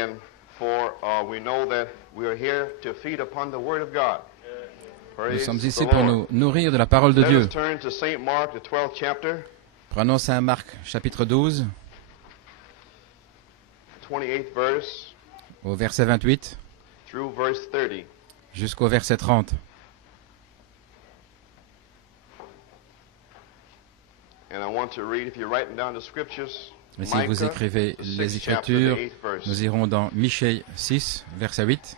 And we know that we are here to feed upon the Word of God. Nous sommes ici pour nous nourrir de la parole de Dieu. Let us turn to Saint Mark, the 12th chapter, Prenons Saint Marc, chapitre 12, 28th verse au verset 28 through verse 30. jusqu'au verset 30. And I want to read, if you're writing down the scriptures, Et si vous écrivez the les 6th chapter, the Écritures, 8th verse, nous irons dans Michée 6, verset 8,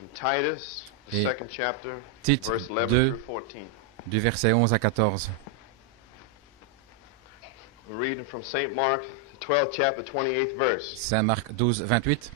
and Titus, the et 2nd chapter, Tite verse 11 2, through 14. du verset 11 à 14. We're reading from Saint Mark, the 12th chapter, 28th verse. Saint Marc 12, 28.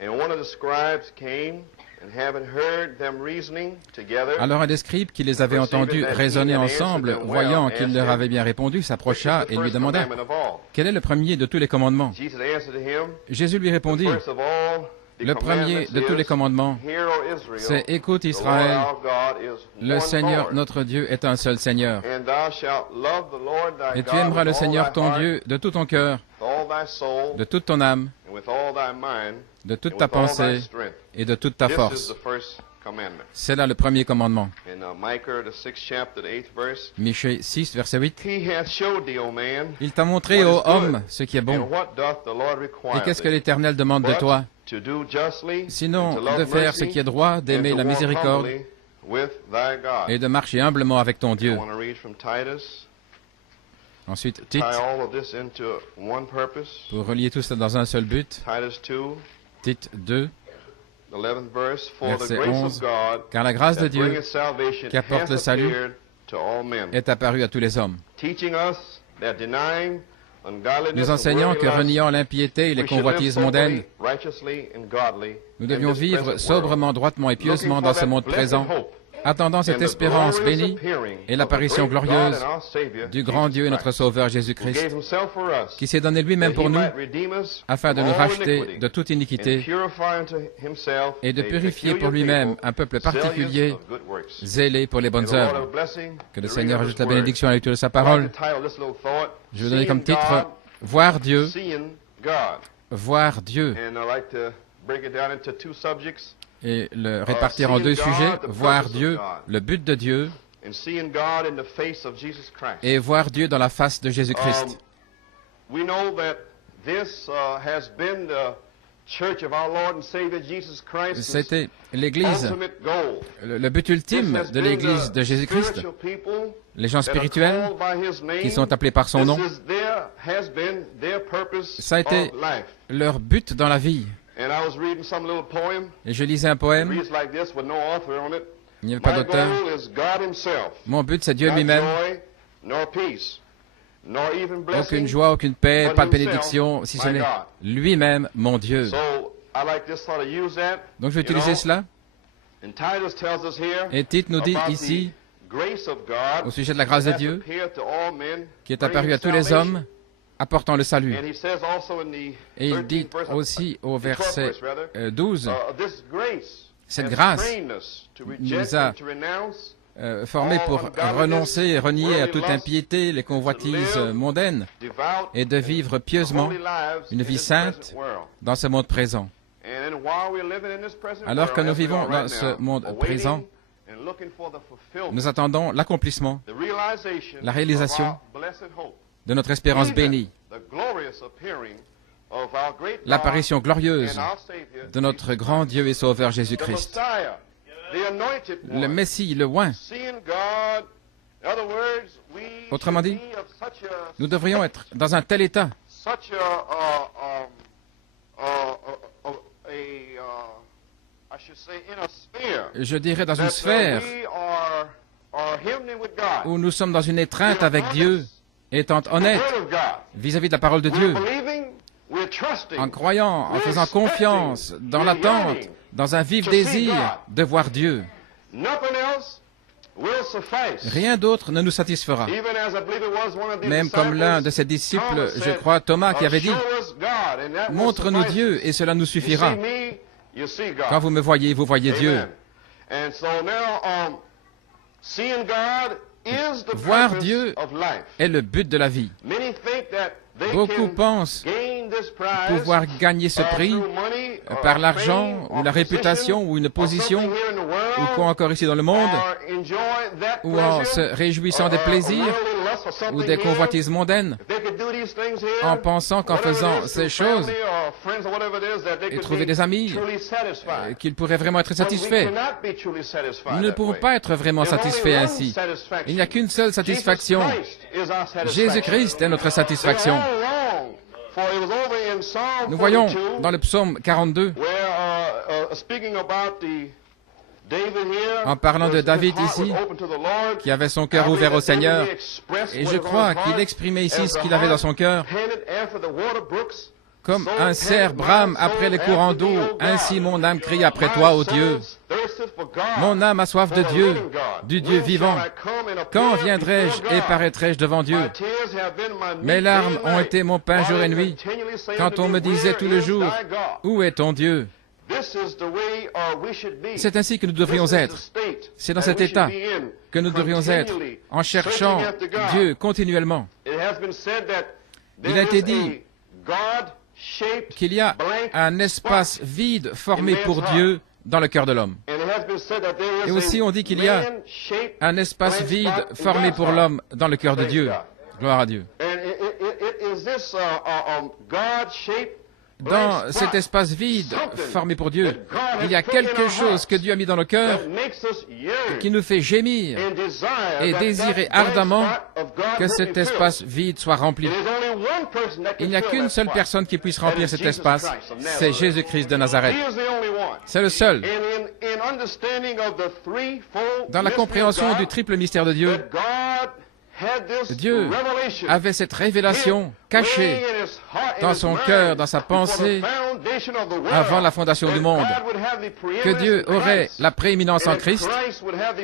And one of the scribes came, and having heard them reasoning together, Alors un des scribes qui les avait entendus raisonner ensemble, voyant qu'il leur avait bien répondu, s'approcha et lui demanda « Quel est le premier de tous les commandements ?» Jesus answered him, Jésus lui répondit first of all, « Le premier de tous les commandements, Hear, O Israel, c'est « Écoute the Lord Israël, our God is le one Seigneur Lord, notre Dieu est un seul Seigneur. and thou shalt love the Lord thy Et tu God aimeras le with all Seigneur thy ton heart, Dieu de tout ton cœur, with all thy soul, de toute ton âme, and with all thy mind, de toute and ta with all thy pensée strength. et de toute ta This is force. the first commandment. » C'est là le premier commandement. In Micah, the 6th chapter, the 8th verse, Michée 6, verset 8. He hath showed thee, O man, Il t'a montré, ô homme, ce qui est bon. and what doth the Lord Et require qu'est-ce que thee, l'Éternel demande de toi? to do justly, and Sinon, to love de faire ce mercy, qui est droit, d'aimer and to la walk miséricorde humbly with thy God. et de marcher humblement avec ton I Dieu. want to read from Titus, Ensuite, tie Tite, all of this into one purpose. pour relier tout ça dans un seul but. Titus 2, Tite 2, 11th verse, for the verset grace 11. of God Car la grâce de that Dieu bringeth salvation qui apporte hath le salut appeared to all men, est apparue à tous les hommes, teaching us that denying ungodliness nous and enseignant worldly que lust, reniant l'impiété et les we should live convoitises mondaines, soberly, righteously, and godly nous in devions this vivre present sobrement, world, droitement et looking pieusement for dans ce that monde blessed présent, hope attendant cette and the espérance glorious bénie appearing et of the l'apparition great God glorieuse and our Savior, du grand Jesus Dieu et notre Christ, Sauveur who Jésus-Christ, gave himself for us, qui s'est donné lui-même that pour he nous, might redeem us afin de from nous all racheter iniquity, de toute and iniquité purify unto himself et de a purifier peculiar pour lui-même people, un peuple zealous particulier, of good works. zélé pour les May bonnes the Lord have œuvres. a blessing Que le to Seigneur read ajoute His la word. bénédiction à la lecture de sa I'd like parole. to title this little thought, Je vais donner comme Seeing titre God, « Voir Dieu, Seeing God. voir Dieu ». And I'd like to break it down into two subjects, Et le répartir en deux sujets, voir Dieu, le but de Dieu, and seeing God in the face of Jesus Christ. et voir Dieu dans la face de Jésus-Christ. We know that this has been the church of our Lord and Savior Jesus Christ. C'était l'Église, Ultimate goal. le but ultime This has de been l'Église the de Jésus-Christ, spiritual people les gens that are spirituels called by His name. qui sont appelés par son nom. Has been their purpose Ça a été of life. leur but dans la vie. And I was reading some little poem. Et je lisais un It poème, reads like this with no author on it. il n'y avait pas My d'auteur. goal is God Himself. Mon but, c'est Dieu Not lui-même. joy, nor peace, nor even blessing. Aucune joie, aucune paix, but pas de himself, bénédiction, si ce my n'est God. lui-même, mon Dieu. So I like this thought to use that. Donc je vais you utiliser know. cela. And Titus tells us here Et Tite nous dit about ici, the grace of God au sujet de la grâce de that Dieu, appeared to all men, qui est apparue bringing à tous les salvation. hommes, apportant le salut. And he says also in the Et il 13th dit verse, aussi au 12th verset verse, rather, 12, this grace cette has grâce trained us to nous reject a and to renounce formé pour renoncer et renier à toute impiété, les convoitises mondaines, devout et de vivre pieusement holy lives une in vie this sainte present world. dans ce monde présent. And then while we're living in this present Alors que world, nous as we vivons are dans right ce now, monde awaiting présent, and looking for the fulfillment, nous attendons l'accomplissement the realization la réalisation of our blessed hope, de notre espérance even bénie, the glorious appearing of our great God l'apparition glorieuse and our Savior, de notre grand Dieu et Sauveur the Jésus-Christ, Messiah, the anointed le one. Messie, le oint. Seeing God, in other words, we Autrement should dit, be of such a, nous devrions être dans un tel état, I should say, in a sphere je dirais dans une that sphère we are hymning with God, où nous sommes dans une étreinte avec Dieu, étant honnêtes Word of God. vis-à-vis de la parole de Dieu, We're believing, we're trusting, en croyant, en faisant confiance, dans l'attente, dans un vif désir de voir Dieu. nothing else will suffice. Rien d'autre ne nous satisfera. Even as I believe it was one of these Même comme l'un de disciples, ses disciples, Thomas je said, crois, Thomas, qui avait dit, show us God, and that will montre-nous suffice Dieu us. et cela nous You suffira. see me, you see God. Quand vous me voyez, vous voyez Dieu. Amen. And so now, seeing God is the Voir purpose Dieu of life. est le but de la vie. Many think that they Beaucoup can pensent gain this prize pouvoir gagner ce prix through money par l'argent, ou la réputation, ou une position, ou quoi encore ici dans le monde, ou en se réjouissant des plaisirs, ou des convoitises mondaines, en pensant qu'en faisant ces choses, et trouver des amis, qu'ils pourraient vraiment être satisfaits. Nous ne pouvons pas être vraiment satisfaits ainsi. Il n'y a qu'une seule satisfaction. Jésus-Christ est notre satisfaction. Nous voyons dans le psaume 42, en parlant de David ici, qui avait son cœur ouvert au Seigneur, et je crois qu'il exprimait ici ce qu'il avait dans son cœur. Comme un cerf brame après les courants d'eau, ainsi mon âme crie après toi, ô Dieu. Mon âme a soif de Dieu, du Dieu vivant. Quand viendrai-je et paraîtrai-je devant Dieu? Mes larmes ont été mon pain jour et nuit, quand on me disait tout le jour, où est ton Dieu? C'est ainsi que nous devrions être. C'est dans cet état que nous devrions être, en cherchant Dieu continuellement. Il a été dit qu'il y a un espace vide formé pour Dieu dans le cœur de l'homme. Et aussi on dit qu'il y a un espace vide formé pour l'homme dans le cœur de Dieu. Gloire à Dieu. Dans cet espace vide formé pour Dieu, il y a quelque chose que Dieu a mis dans nos cœurs qui nous fait gémir et désirer ardemment que cet espace vide soit rempli. Il n'y a qu'une seule personne qui puisse remplir cet espace, c'est Jésus-Christ de Nazareth. C'est le seul. Dans la compréhension du triple mystère de Dieu, Dieu avait cette révélation cachée dans son cœur, dans sa pensée, avant la fondation du monde, que Dieu aurait la prééminence en Christ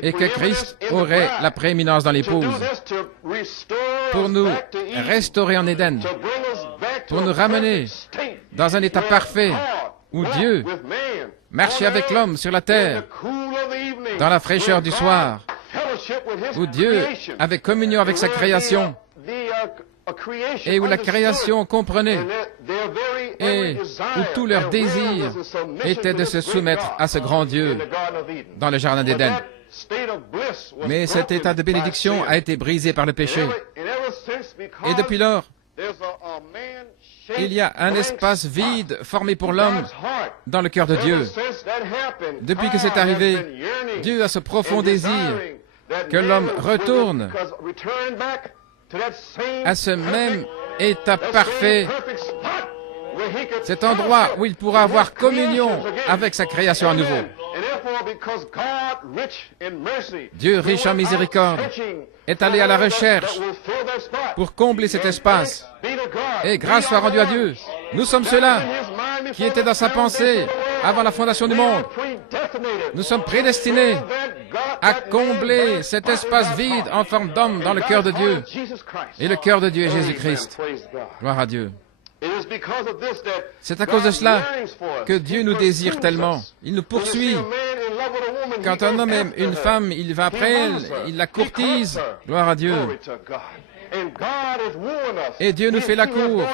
et que Christ aurait la prééminence dans l'épouse, pour nous restaurer en Éden, pour nous ramener dans un état parfait où Dieu marchait avec l'homme sur la terre, dans la fraîcheur du soir, où Dieu avait communion avec sa création et où la création comprenait et où tout leur désir était de se soumettre à ce grand Dieu dans le jardin d'Éden. Mais cet état de bénédiction a été brisé par le péché. Et depuis lors, il y a un espace vide formé pour l'homme dans le cœur de Dieu. Depuis que c'est arrivé, Dieu a ce profond désir que l'homme retourne à ce même état parfait, cet endroit où il pourra avoir communion avec sa création à nouveau. Dieu, riche en miséricorde, est allé à la recherche pour combler cet espace. Et grâce soit rendue à Dieu. Nous sommes ceux-là qui étaient dans sa pensée avant la fondation du monde. Nous sommes prédestinés à combler cet espace vide en forme d'homme dans le cœur de Dieu. Et le cœur de Dieu est Jésus-Christ. Gloire à Dieu. C'est à cause de cela que Dieu nous désire tellement. Il nous poursuit. Quand un homme aime une femme, il va après elle, il la courtise. Gloire à Dieu. Et Dieu nous fait la cour.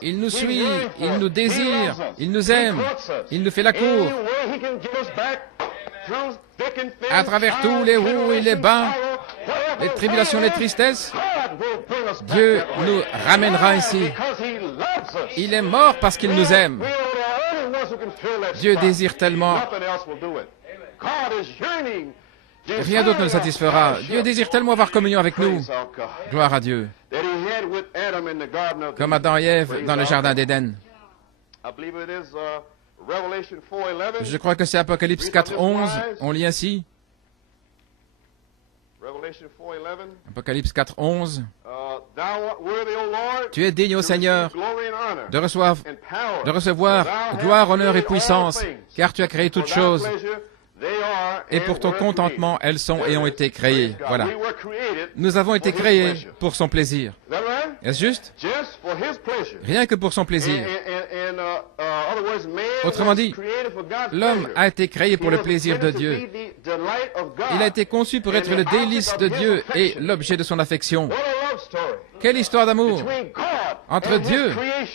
Il nous suit, il nous désire, il nous aime, il nous fait la cour. À travers tous les hauts et les bas, les tribulations, les tristesses, Dieu nous ramènera ici. Il est mort parce qu'il nous aime. Dieu désire tellement. Rien d'autre ne le satisfera. Dieu désire tellement avoir communion avec nous. Gloire à Dieu. Comme Adam et Ève dans le jardin d'Éden. Je crois que c'est Apocalypse 4.11. On lit ainsi. Apocalypse 4.11. Tu es digne, ô Seigneur, de recevoir gloire, honneur et puissance, car tu as créé toutes choses. Et pour ton contentement, elles sont et ont été créées. Voilà. Nous avons été créés pour son plaisir. Est-ce juste? Rien que pour son plaisir. Autrement dit, l'homme a été créé pour le plaisir de Dieu. Il a été conçu pour être le délice de Dieu et l'objet de son affection. Quelle histoire d'amour entre Dieu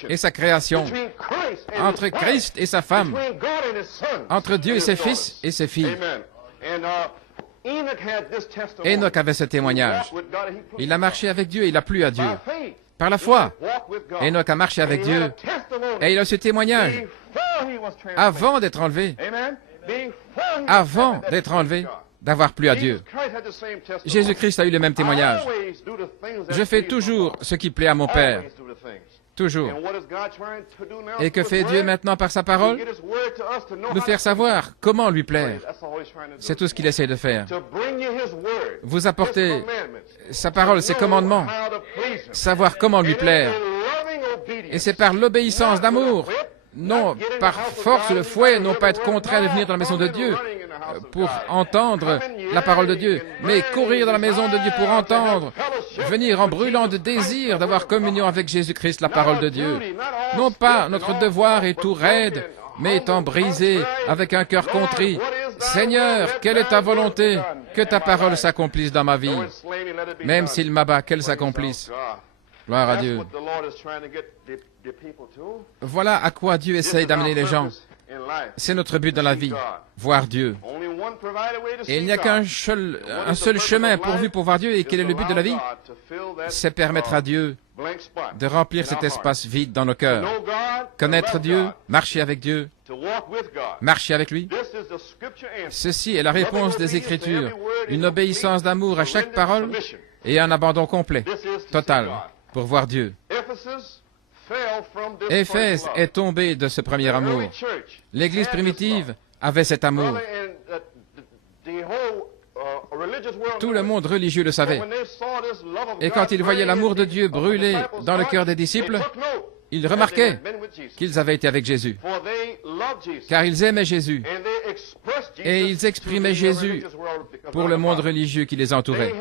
et sa création, entre Christ et sa femme, entre Dieu et ses fils et ses filles. Enoch avait ce témoignage. Il a marché avec Dieu et il a plu à Dieu. Par la foi, Enoch a marché avec Dieu et il a ce témoignage avant d'être enlevé, d'avoir plu à Dieu. Jésus-Christ a eu le même témoignage. Je fais toujours ce qui plaît à mon Père. Toujours. Et que fait Dieu maintenant par sa parole? Nous faire savoir comment lui plaire. C'est tout ce qu'il essaie de faire. Vous apporter sa parole, ses commandements, savoir comment lui plaire. Et c'est par l'obéissance d'amour, non par force le fouet, non pas être contraint de venir dans la maison de Dieu pour entendre la parole de Dieu, mais courir dans la maison de Dieu pour entendre, venir en brûlant de désir d'avoir communion avec Jésus-Christ, la parole de Dieu. Non pas notre devoir est tout raide, mais étant brisé avec un cœur contrit. Seigneur, quelle est ta volonté? Que ta parole s'accomplisse dans ma vie. Même s'il m'abat, qu'elle s'accomplisse. Gloire à Dieu. Voilà à quoi Dieu essaye d'amener les gens. C'est notre but dans la vie, voir Dieu. Et il n'y a un seul chemin pourvu pour voir Dieu. Et quel est le but de la vie? C'est permettre à Dieu de remplir cet espace vide dans nos cœurs. Connaître Dieu, marcher avec Dieu, marcher avec lui. Ceci est la réponse des Écritures. Une obéissance d'amour à chaque parole et un abandon complet, total, pour voir Dieu. Éphèse est tombé de ce premier amour. L'Église primitive avait cet amour. Tout le monde religieux le savait. Et quand ils voyaient l'amour de Dieu brûler dans le cœur des disciples, ils remarquaient qu'ils avaient été avec Jésus, car ils aimaient Jésus, et ils exprimaient Jésus pour le monde religieux qui les entourait.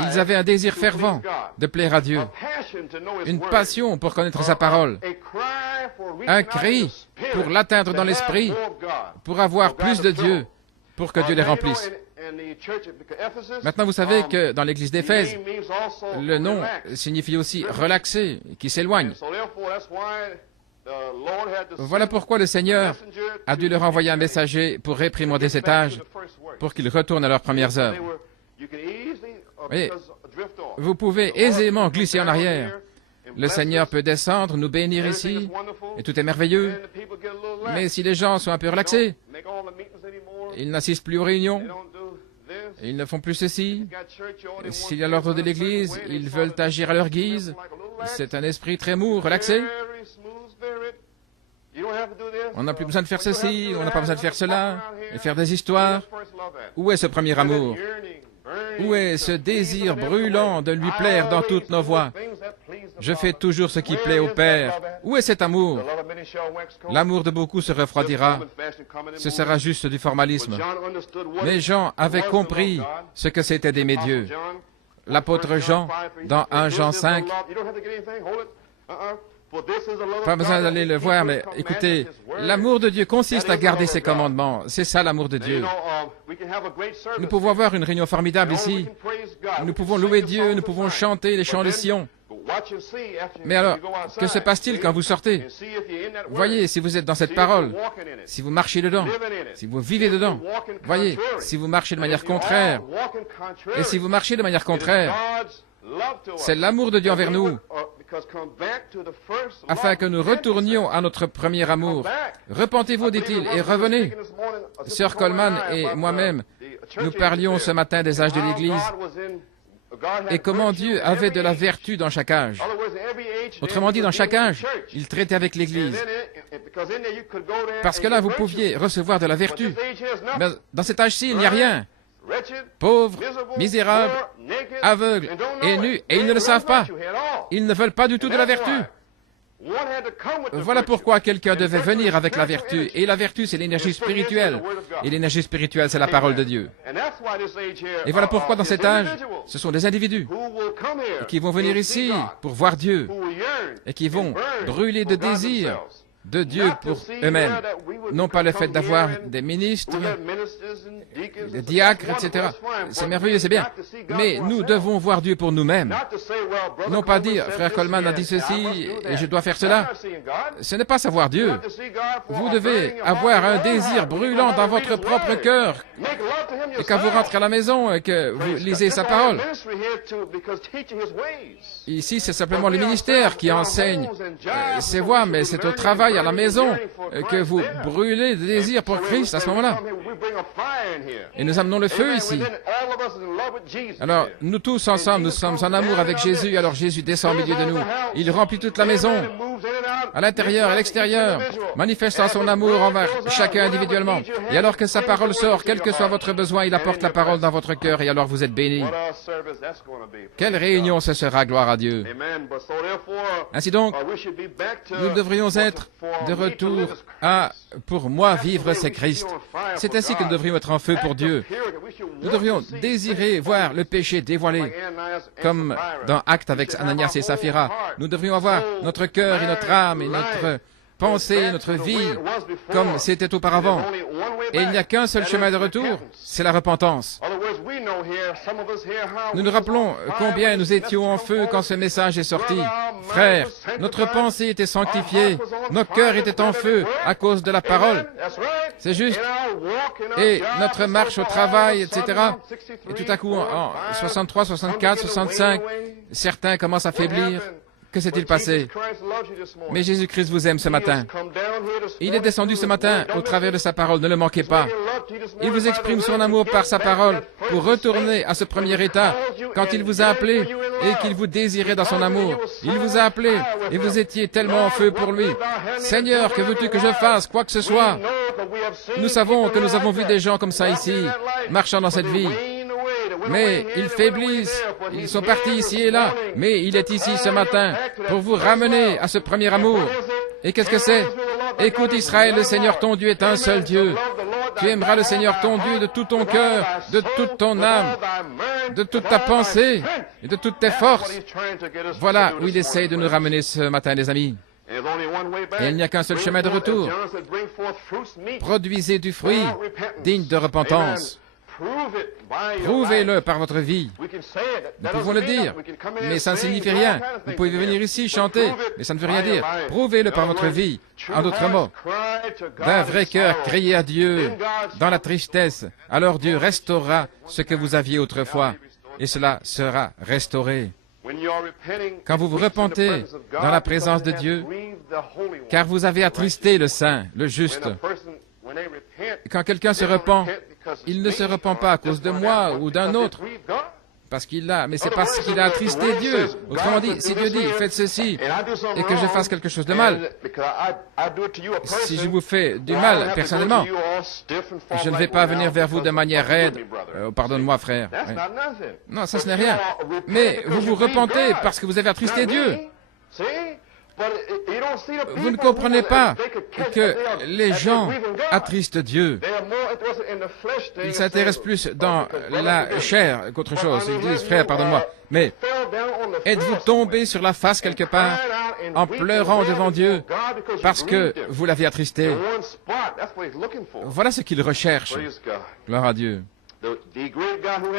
Ils avaient un désir fervent de plaire à Dieu, une passion pour connaître sa parole, un cri pour l'atteindre dans l'esprit, pour avoir plus de Dieu, pour que Dieu les remplisse. Maintenant, vous savez que dans l'église d'Éphèse, le nom signifie aussi relaxé, qui s'éloigne. Voilà pourquoi le Seigneur a dû leur envoyer un messager pour réprimander cet âge, pour qu'ils retournent à leurs premières œuvres. Et vous pouvez aisément glisser en arrière. Le Seigneur peut descendre, nous bénir ici, et tout est merveilleux. Mais si les gens sont un peu relaxés, ils n'assistent plus aux réunions, ils ne font plus ceci. S'il y a l'ordre de l'Église, ils veulent agir à leur guise. C'est un esprit très mou, relaxé. On n'a plus besoin de faire ceci, on n'a pas besoin de faire cela, et faire des histoires. Où est ce premier amour? Où est ce désir brûlant de lui plaire dans toutes nos voies? Je fais toujours ce qui plaît au Père. Où est cet amour? L'amour de beaucoup se refroidira. Ce sera juste du formalisme. Mais Jean avait compris ce que c'était d'aimer Dieu. L'apôtre Jean, dans 1 Jean 5, pas besoin d'aller le voir, mais écoutez, l'amour de Dieu consiste à garder ses commandements. C'est ça l'amour de Dieu. Nous pouvons avoir une réunion formidable ici. Nous pouvons louer Dieu, nous pouvons chanter les chants de Sion. Mais alors, que se passe-t-il quand vous sortez? Voyez, si vous êtes dans cette parole, si vous marchez dedans, si vous vivez dedans, voyez, si vous marchez de manière contraire, et si vous marchez de manière contraire, c'est l'amour de Dieu envers nous, afin que nous retournions à notre premier amour. Repentez-vous, dit-il, et revenez. Sœur Coleman et moi-même, nous parlions ce matin des âges de l'Église et comment Dieu avait de la vertu dans chaque âge. Autrement dit, dans chaque âge, il traitait avec l'Église. Parce que là, vous pouviez recevoir de la vertu. Mais dans cet âge-ci, il n'y a rien. Pauvres, misérables, aveugles et nus, et ils ne le savent pas. Ils ne veulent pas du tout de la vertu. Voilà pourquoi quelqu'un devait venir avec la vertu. Et la vertu, c'est l'énergie spirituelle. Et l'énergie spirituelle, c'est la parole de Dieu. Et voilà pourquoi dans cet âge, ce sont des individus qui vont venir ici pour voir Dieu et qui vont brûler de désir de Dieu pour eux-mêmes. Non pas le fait d'avoir des ministres les diacres, etc. C'est merveilleux, c'est bien. Mais nous devons voir Dieu pour nous-mêmes. Non pas dire, frère Coleman a dit ceci et je dois faire cela. Ce n'est pas savoir Dieu. Vous devez avoir un désir brûlant dans votre propre cœur. Et quand vous rentrez à la maison et que vous lisez sa parole. Ici, c'est simplement le ministère qui enseigne ses voies, mais c'est au travail, à la maison, que vous brûlez de désir pour Christ à ce moment-là. Et nous amenons le feu ici. Alors, nous tous ensemble, nous sommes en amour avec Jésus, alors Jésus descend au milieu de nous. Il remplit toute la maison, à l'intérieur et à l'extérieur, manifestant son amour envers chacun individuellement. Et alors que sa parole sort, quel que soit votre besoin, il apporte la parole dans votre cœur, et alors vous êtes bénis. Quelle réunion ce sera, gloire à Dieu. Ainsi donc, nous devrions être de retour à, pour moi, vivre c'est Christ. C'est ainsi que nous devrions être en feu pour Dieu. Nous devrions désirer voir le péché dévoilé, comme dans Actes avec Ananias et Saphira. Nous devrions avoir notre cœur et notre âme et notre pensée, notre vie, comme c'était auparavant. Et il n'y a qu'un seul chemin de retour, c'est la repentance. Nous nous rappelons combien nous étions en feu quand ce message est sorti. Frères, notre pensée était sanctifiée, nos cœurs étaient en feu à cause de la parole. C'est juste. Et notre marche au travail, etc. Et tout à coup, en 63, 64, 65, certains commencent à faiblir. Que s'est-il passé? Mais Jésus-Christ vous aime ce matin. Il est descendu ce matin au travers de sa parole, ne le manquez pas. Il vous exprime son amour par sa parole pour retourner à ce premier état quand il vous a appelé et qu'il vous désirait dans son amour. Il vous a appelé et vous étiez tellement en feu pour lui. Seigneur, que veux-tu que je fasse, quoi que ce soit? Nous savons que nous avons vu des gens comme ça ici, marchant dans cette vie. Mais ils faiblissent, ils sont partis ici et là, mais il est ici ce matin pour vous ramener à ce premier amour. Et qu'est-ce que c'est? Écoute Israël, le Seigneur ton Dieu est un seul Dieu. Tu aimeras le Seigneur ton Dieu de tout ton cœur, de toute ton âme, de toute ta pensée et de toutes tes forces. Voilà où il essaye de nous ramener ce matin, les amis. Et il n'y a qu'un seul chemin de retour. Produisez du fruit digne de repentance. Prouvez-le par votre vie. Nous pouvons le dire, mais ça ne signifie rien. Vous pouvez venir ici chanter, mais ça ne veut rien dire. Prouvez-le par votre vie. En d'autres mots, d'un vrai cœur, criez à Dieu dans la tristesse. Alors Dieu restaurera ce que vous aviez autrefois, et cela sera restauré. Quand vous vous repentez dans la présence de Dieu, car vous avez attristé le saint, le juste. Quand quelqu'un se repent, il ne se repent pas à cause de moi ou d'un autre, parce qu'il l'a, mais c'est parce qu'il a attristé Dieu. Autrement dit, si Dieu dit, faites ceci, et que je fasse quelque chose de mal, si je vous fais du mal personnellement, je ne vais pas venir vers vous de manière raide. Pardonne-moi, frère. Oui. Non, ça ce n'est rien. Mais vous vous repentez parce que vous avez attristé Dieu. Vous ne comprenez pas que les gens attristent Dieu. Ils s'intéressent plus dans la chair qu'autre chose. Ils disent, frère, pardonne-moi, mais êtes-vous tombé sur la face quelque part en pleurant devant Dieu parce que vous l'avez attristé? Voilà ce qu'ils recherchent. Gloire à Dieu.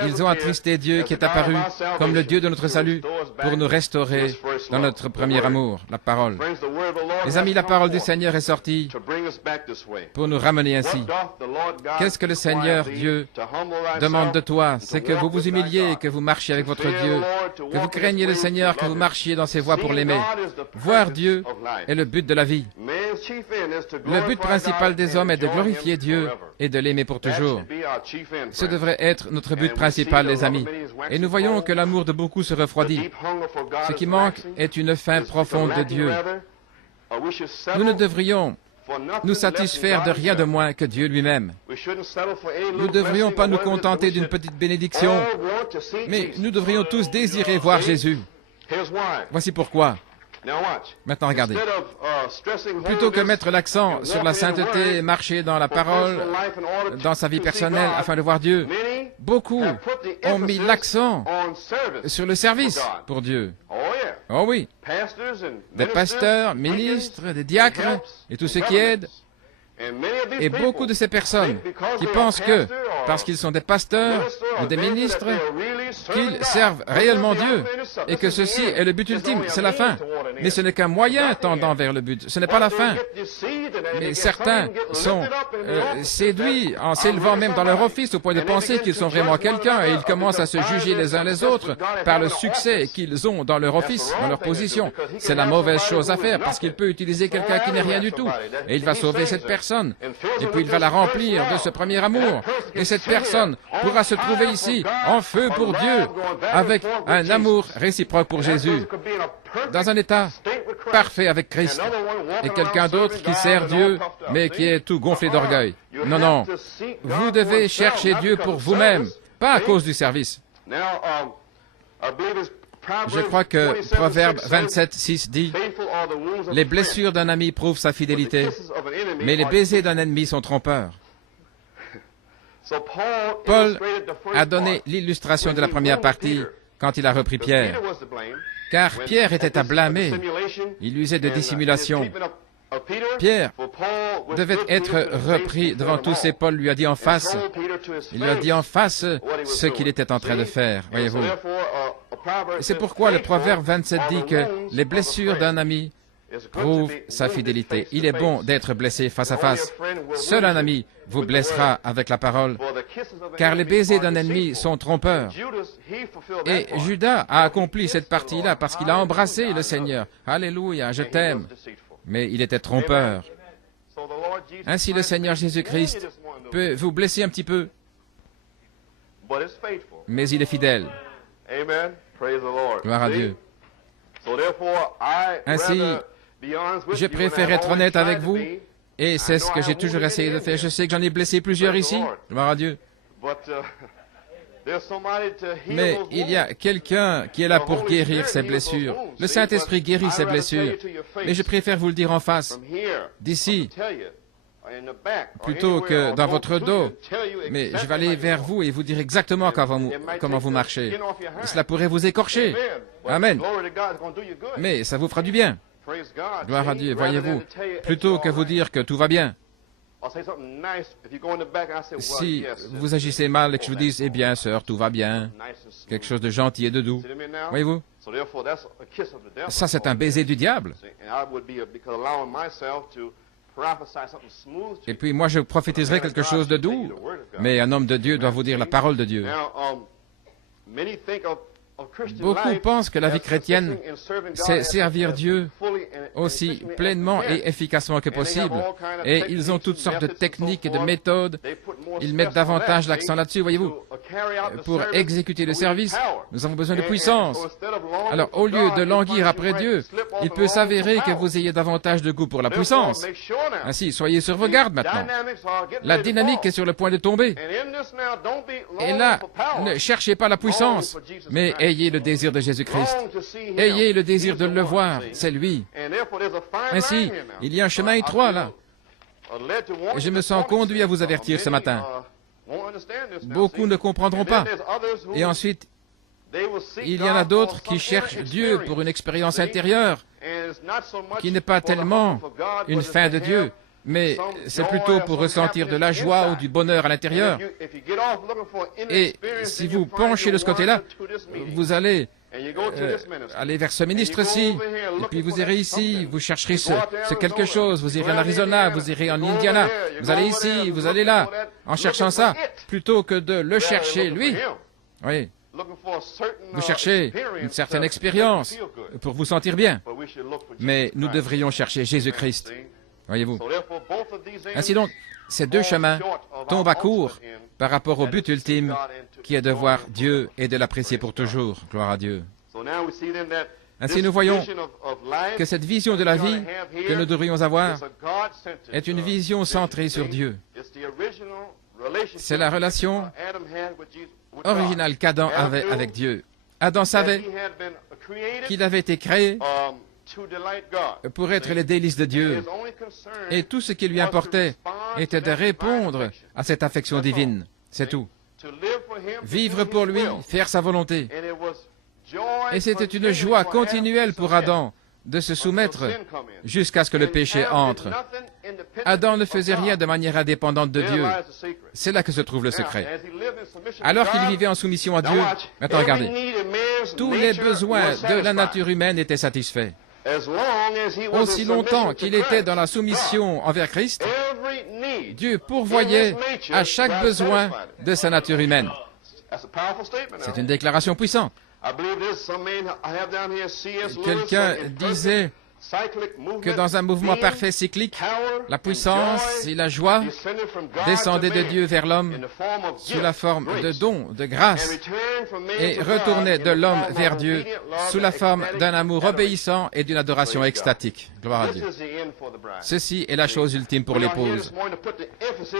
Ils ont attristé Dieu qui est apparu comme le Dieu de notre salut pour nous restaurer dans notre premier amour, la parole. Les amis, la parole du Seigneur est sortie pour nous ramener ainsi. Qu'est-ce que le Seigneur Dieu demande de toi? C'est que vous vous humiliez, que vous marchiez avec votre Dieu, que vous craignez le Seigneur, que vous marchiez dans ses voies pour l'aimer. Voir Dieu est le but de la vie. Le but principal des hommes est de glorifier Dieu et de l'aimer pour toujours. Ce devrait être notre but principal, les amis. Et nous voyons que l'amour de beaucoup se refroidit. Ce qui manque est une faim profonde de Dieu. Nous ne devrions nous satisfaire de rien de moins que Dieu lui-même. Nous ne devrions pas nous contenter d'une petite bénédiction, mais nous devrions tous désirer voir Jésus. Voici pourquoi. Maintenant, regardez. Plutôt que mettre l'accent sur la sainteté, marcher dans la parole, dans sa vie personnelle, afin de voir Dieu, beaucoup ont mis l'accent sur le service pour Dieu. Oh oui. Des pasteurs, ministres, des diacres, et tous ceux qui aident. Et beaucoup de ces personnes qui pensent que, parce qu'ils sont des pasteurs ou des ministres, qu'ils servent réellement Dieu et que ceci est le but ultime, c'est la fin. Mais ce n'est qu'un moyen tendant vers le but, ce n'est pas la fin. Mais certains sont séduits en s'élevant même dans leur office au point de penser qu'ils sont vraiment quelqu'un et ils commencent à se juger les uns les autres par le succès qu'ils ont dans leur office, dans leur position. C'est la mauvaise chose à faire parce qu'il peut utiliser quelqu'un qui n'est rien du tout et il va sauver cette personne et puis il va la remplir de ce premier amour et cette personne pourra se trouver ici en feu pour Dieu avec un amour réciproque pour Jésus dans un état parfait avec Christ et quelqu'un d'autre qui sert Dieu mais qui est tout gonflé d'orgueil. Non, non, vous devez chercher Dieu pour vous-même, pas à cause du service. Je crois que Proverbe 27:6 dit « Les blessures d'un ami prouvent sa fidélité, mais les baisers d'un ennemi sont trompeurs. » Paul a donné l'illustration de la première partie quand il a repris Pierre, car Pierre était à blâmer, il usait de dissimulation. Pierre devait être repris devant tous et Paul lui a dit en face, il lui a dit en face ce qu'il était en train de faire, voyez-vous. C'est pourquoi le Proverbe 27 dit que les blessures d'un ami prouvent sa fidélité. Il est bon d'être blessé face à face. Seul un ami vous blessera avec la parole, car les baisers d'un ennemi sont trompeurs. Et Judas a accompli cette partie-là parce qu'il a embrassé le Seigneur. Alléluia, je t'aime. Mais il était trompeur. Ainsi, le Seigneur Jésus-Christ peut vous blesser un petit peu, mais il est fidèle. Gloire à Dieu. Ainsi, je préfère être honnête avec vous, et c'est ce que j'ai toujours essayé de faire. Je sais que j'en ai blessé plusieurs ici. Gloire à Dieu. Mais il y a quelqu'un qui est là pour guérir ces blessures. Le Saint-Esprit guérit ces blessures. Mais je préfère vous le dire en face, d'ici, plutôt que dans votre dos. Mais je vais aller vers vous et vous dire exactement comment vous marchez. Et cela pourrait vous écorcher. Amen. Mais ça vous fera du bien. Gloire à Dieu, voyez-vous. Plutôt que vous dire que tout va bien. Si vous agissez mal et que je vous dise, eh bien, sœur, tout va bien, quelque chose de gentil et de doux, voyez-vous, ça c'est un baiser du diable. Et puis moi je prophétiserai quelque chose de doux, mais un homme de Dieu doit vous dire la parole de Dieu. Beaucoup pensent que la vie chrétienne, c'est servir Dieu aussi pleinement et efficacement que possible. Et ils ont toutes sortes de techniques et de méthodes. Ils mettent davantage l'accent là-dessus, voyez-vous. Pour exécuter le service, nous avons besoin de puissance. Alors, au lieu de languir après Dieu, il peut s'avérer que vous ayez davantage de goût pour la puissance. Ainsi, soyez sur vos gardes maintenant. La dynamique est sur le point de tomber. Et là, ne cherchez pas la puissance, mais ayez le désir de Jésus-Christ. Ayez le désir de le voir, c'est lui. Ainsi, il y a un chemin étroit là. Et je me sens conduit à vous avertir ce matin. Beaucoup ne comprendront pas. Et ensuite, il y en a d'autres qui cherchent Dieu pour une expérience intérieure, qui n'est pas tellement une fin de Dieu, mais c'est plutôt pour ressentir de la joie ou du bonheur à l'intérieur. Et si vous penchez de ce côté-là, vous allez aller vers ce ministre-ci, et puis vous irez ici, vous chercherez ce quelque chose, vous irez en Arizona, vous irez en Indiana, vous allez ici, vous allez là, en cherchant ça, plutôt que de le chercher, lui. Oui. Vous cherchez une certaine expérience pour vous sentir bien, mais nous devrions chercher Jésus-Christ. Voyez-vous. Ainsi donc, ces deux chemins tombent à court par rapport au but ultime qui est de voir Dieu et de l'apprécier pour toujours. Gloire à Dieu. Ainsi, nous voyons que cette vision de la vie que nous devrions avoir est une vision centrée sur Dieu. C'est la relation originale qu'Adam avait avec Dieu. Adam savait qu'il avait été créé pour être les délices de Dieu. Et tout ce qui lui importait était de répondre à cette affection divine. C'est tout. Vivre pour lui, faire sa volonté. Et c'était une joie continuelle pour Adam de se soumettre jusqu'à ce que le péché entre. Adam ne faisait rien de manière indépendante de Dieu. C'est là que se trouve le secret. Alors qu'il vivait en soumission à Dieu, maintenant regardez, tous les besoins de la nature humaine étaient satisfaits. Aussi longtemps qu'il était dans la soumission envers Christ, Dieu pourvoyait à chaque besoin de sa nature humaine. C'est une déclaration puissante. Quelqu'un disait que dans un mouvement parfait cyclique, la puissance et la joie descendaient de Dieu vers l'homme sous la forme de dons, de grâce, et retournaient de l'homme vers Dieu sous la forme d'un amour obéissant et d'une adoration extatique. Gloire à Dieu. Ceci est la chose ultime pour l'épouse.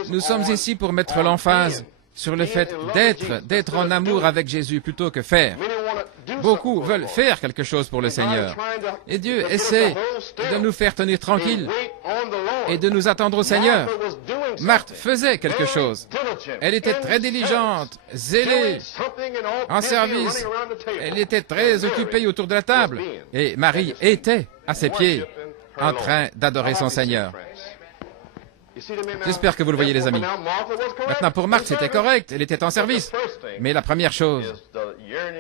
Nous sommes ici pour mettre l'emphase sur le fait d'être en amour avec Jésus plutôt que faire. Beaucoup veulent faire quelque chose pour le Seigneur. Et Dieu essaie de nous faire tenir tranquilles et de nous attendre au Seigneur. Marthe faisait quelque chose. Elle était très diligente, zélée, en service. Elle était très occupée autour de la table. Et Marie était à ses pieds, en train d'adorer son Seigneur. J'espère que vous le voyez, les amis. Maintenant, pour Marthe, c'était correct. Elle était en service. Mais la première chose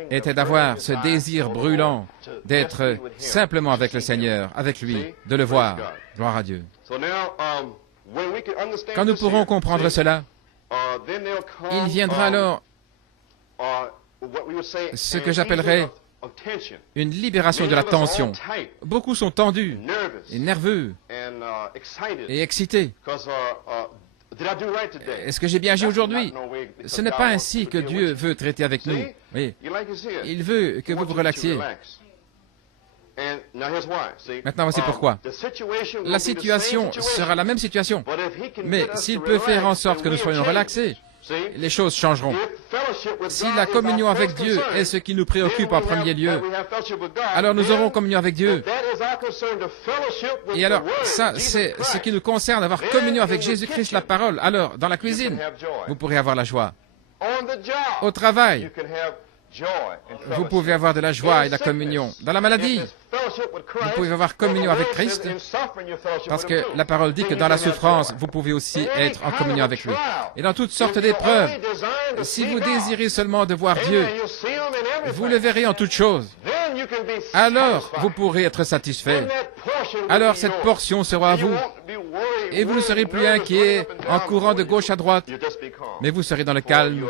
était d'avoir ce désir brûlant d'être simplement avec le Seigneur, avec lui, de le voir. Gloire à Dieu. Quand nous pourrons comprendre cela, il viendra alors ce que j'appellerais une libération de la tension. Beaucoup sont tendus et nerveux et excités. Est-ce que j'ai bien agi aujourd'hui? Ce n'est pas ainsi que Dieu veut traiter avec nous. Oui. Il veut que vous vous relaxiez. Maintenant, voici pourquoi. La situation sera la même situation. Mais s'il peut faire en sorte que nous soyons relaxés, les choses changeront. Si la communion avec Dieu est ce qui nous préoccupe en premier lieu, alors nous aurons communion avec Dieu. Et alors, ça, c'est ce qui nous concerne, avoir communion avec Jésus-Christ, la parole. Alors, dans la cuisine, vous pourrez avoir la joie. Au travail, vous pouvez avoir de la joie et de la communion. Dans la maladie, vous pouvez avoir communion avec Christ, parce que la parole dit que dans la souffrance, vous pouvez aussi être en communion avec lui. Et dans toutes sortes d'épreuves, si vous désirez seulement de voir Dieu, vous le verrez en toutes choses. Alors, vous pourrez être satisfait. Alors, cette portion sera à vous. Et vous ne serez plus inquiet en courant de gauche à droite, mais vous serez dans le calme,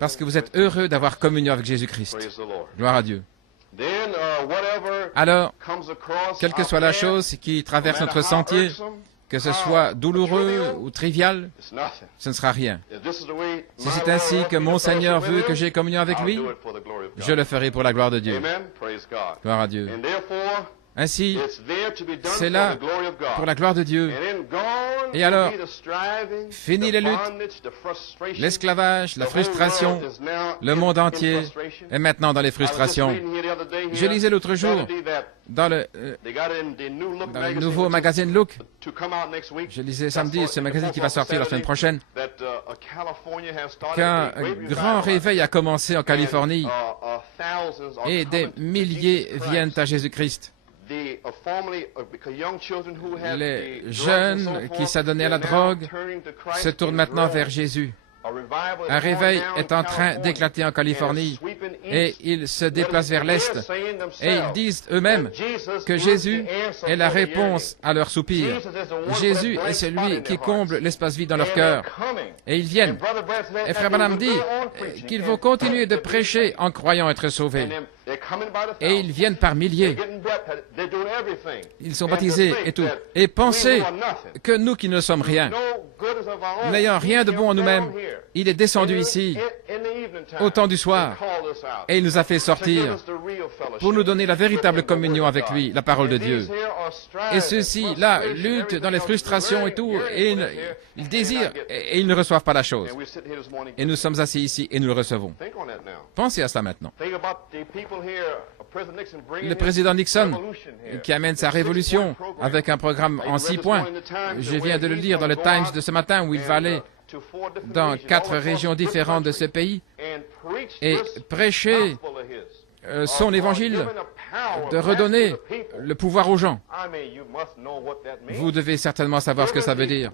parce que vous êtes heureux d'avoir communion avec Jésus-Christ. Gloire à Dieu. Alors, quelle que soit la chose qui traverse notre sentier, que ce soit douloureux ou trivial, ce ne sera rien. Si c'est ainsi que mon Seigneur veut que j'ai communion avec lui, je le ferai pour la gloire de Dieu. Gloire à Dieu. Ainsi, c'est là pour la gloire de Dieu. Et alors, fini les luttes, l'esclavage, la frustration, le monde entier est maintenant dans les frustrations. Je lisais l'autre jour dans le nouveau magazine Look, je lisais samedi ce magazine qui va sortir la semaine prochaine, qu'un grand réveil a commencé en Californie et des milliers viennent à Jésus-Christ. Les jeunes qui s'adonnaient à la drogue se tournent maintenant vers Jésus. Un réveil est en train d'éclater en Californie et ils se déplacent vers l'Est et ils disent eux-mêmes que Jésus est la réponse à leurs soupirs. Jésus est celui qui comble l'espace vide dans leur cœur. Et ils viennent. Et Frère Branham dit qu'ils vont continuer de prêcher en croyant être sauvés. Et ils viennent par milliers. Ils sont baptisés et tout. Et pensez que nous qui ne sommes rien, n'ayant rien de bon en nous-mêmes, il est descendu ici au temps du soir et il nous a fait sortir pour nous donner la véritable communion avec lui, la parole de Dieu. Et ceux-ci, là, luttent dans les frustrations et tout, et ils désirent et ils ne reçoivent pas la chose. Et nous sommes assis ici et nous le recevons. Pensez à cela maintenant. Le président Nixon, qui amène sa révolution avec un programme en 6 points. Je viens de le lire dans le Times de ce matin où il va aller dans 4 régions différentes de ce pays et prêcher son évangile, de redonner le pouvoir aux gens. Vous devez certainement savoir ce que ça veut dire.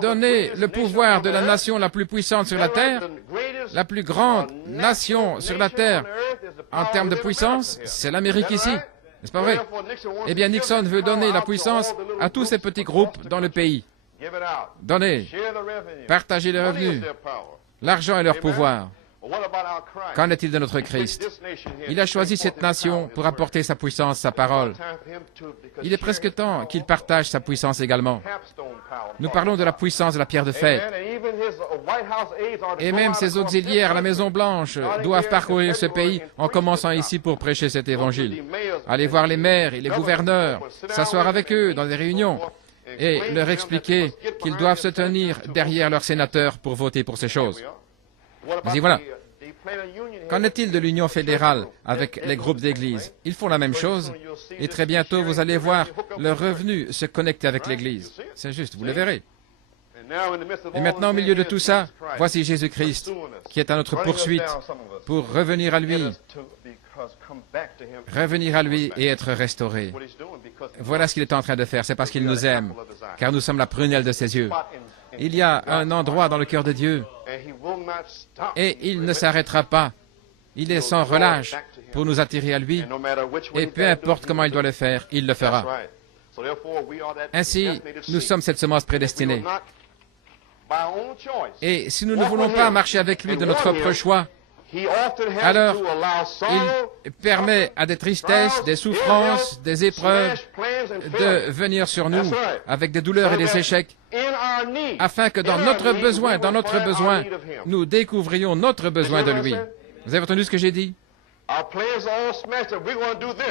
Donner le pouvoir de la nation la plus puissante sur la terre, la plus grande nation sur la terre en termes de puissance, c'est l'Amérique ici. N'est-ce pas vrai? Eh bien, Nixon veut donner la puissance à tous ces petits groupes dans le pays. Donnez, partagez les revenus. L'argent est leur pouvoir. Qu'en est-il de notre Christ? Il a choisi cette nation pour apporter sa puissance, sa parole. Il est presque temps qu'il partage sa puissance également. Nous parlons de la puissance de la pierre de fer. Et même ses auxiliaires à la Maison-Blanche doivent parcourir ce pays en commençant ici pour prêcher cet évangile. Aller voir les maires et les gouverneurs, s'asseoir avec eux dans des réunions et leur expliquer qu'ils doivent se tenir derrière leurs sénateurs pour voter pour ces choses. Mais voilà. Qu'en est-il de l'union fédérale avec les groupes d'église? Ils font la même chose et très bientôt vous allez voir leurs revenus se connecter avec l'église. C'est juste, vous le verrez. Et maintenant, au milieu de tout ça, voici Jésus-Christ qui est à notre poursuite pour revenir à lui et être restauré. Voilà ce qu'il est en train de faire. C'est parce qu'il nous aime, car nous sommes la prunelle de ses yeux. Il y a un endroit dans le cœur de Dieu et il ne s'arrêtera pas. Il est sans relâche pour nous attirer à lui et peu importe comment il doit le faire, il le fera. Ainsi, nous sommes cette semence prédestinée. Et si nous ne voulons pas marcher avec lui de notre propre choix, alors il permet à des tristesses, des souffrances, des épreuves de venir sur nous avec des douleurs et des échecs, afin que dans notre besoin, nous découvrions notre besoin de lui. Vous avez entendu ce que j'ai dit?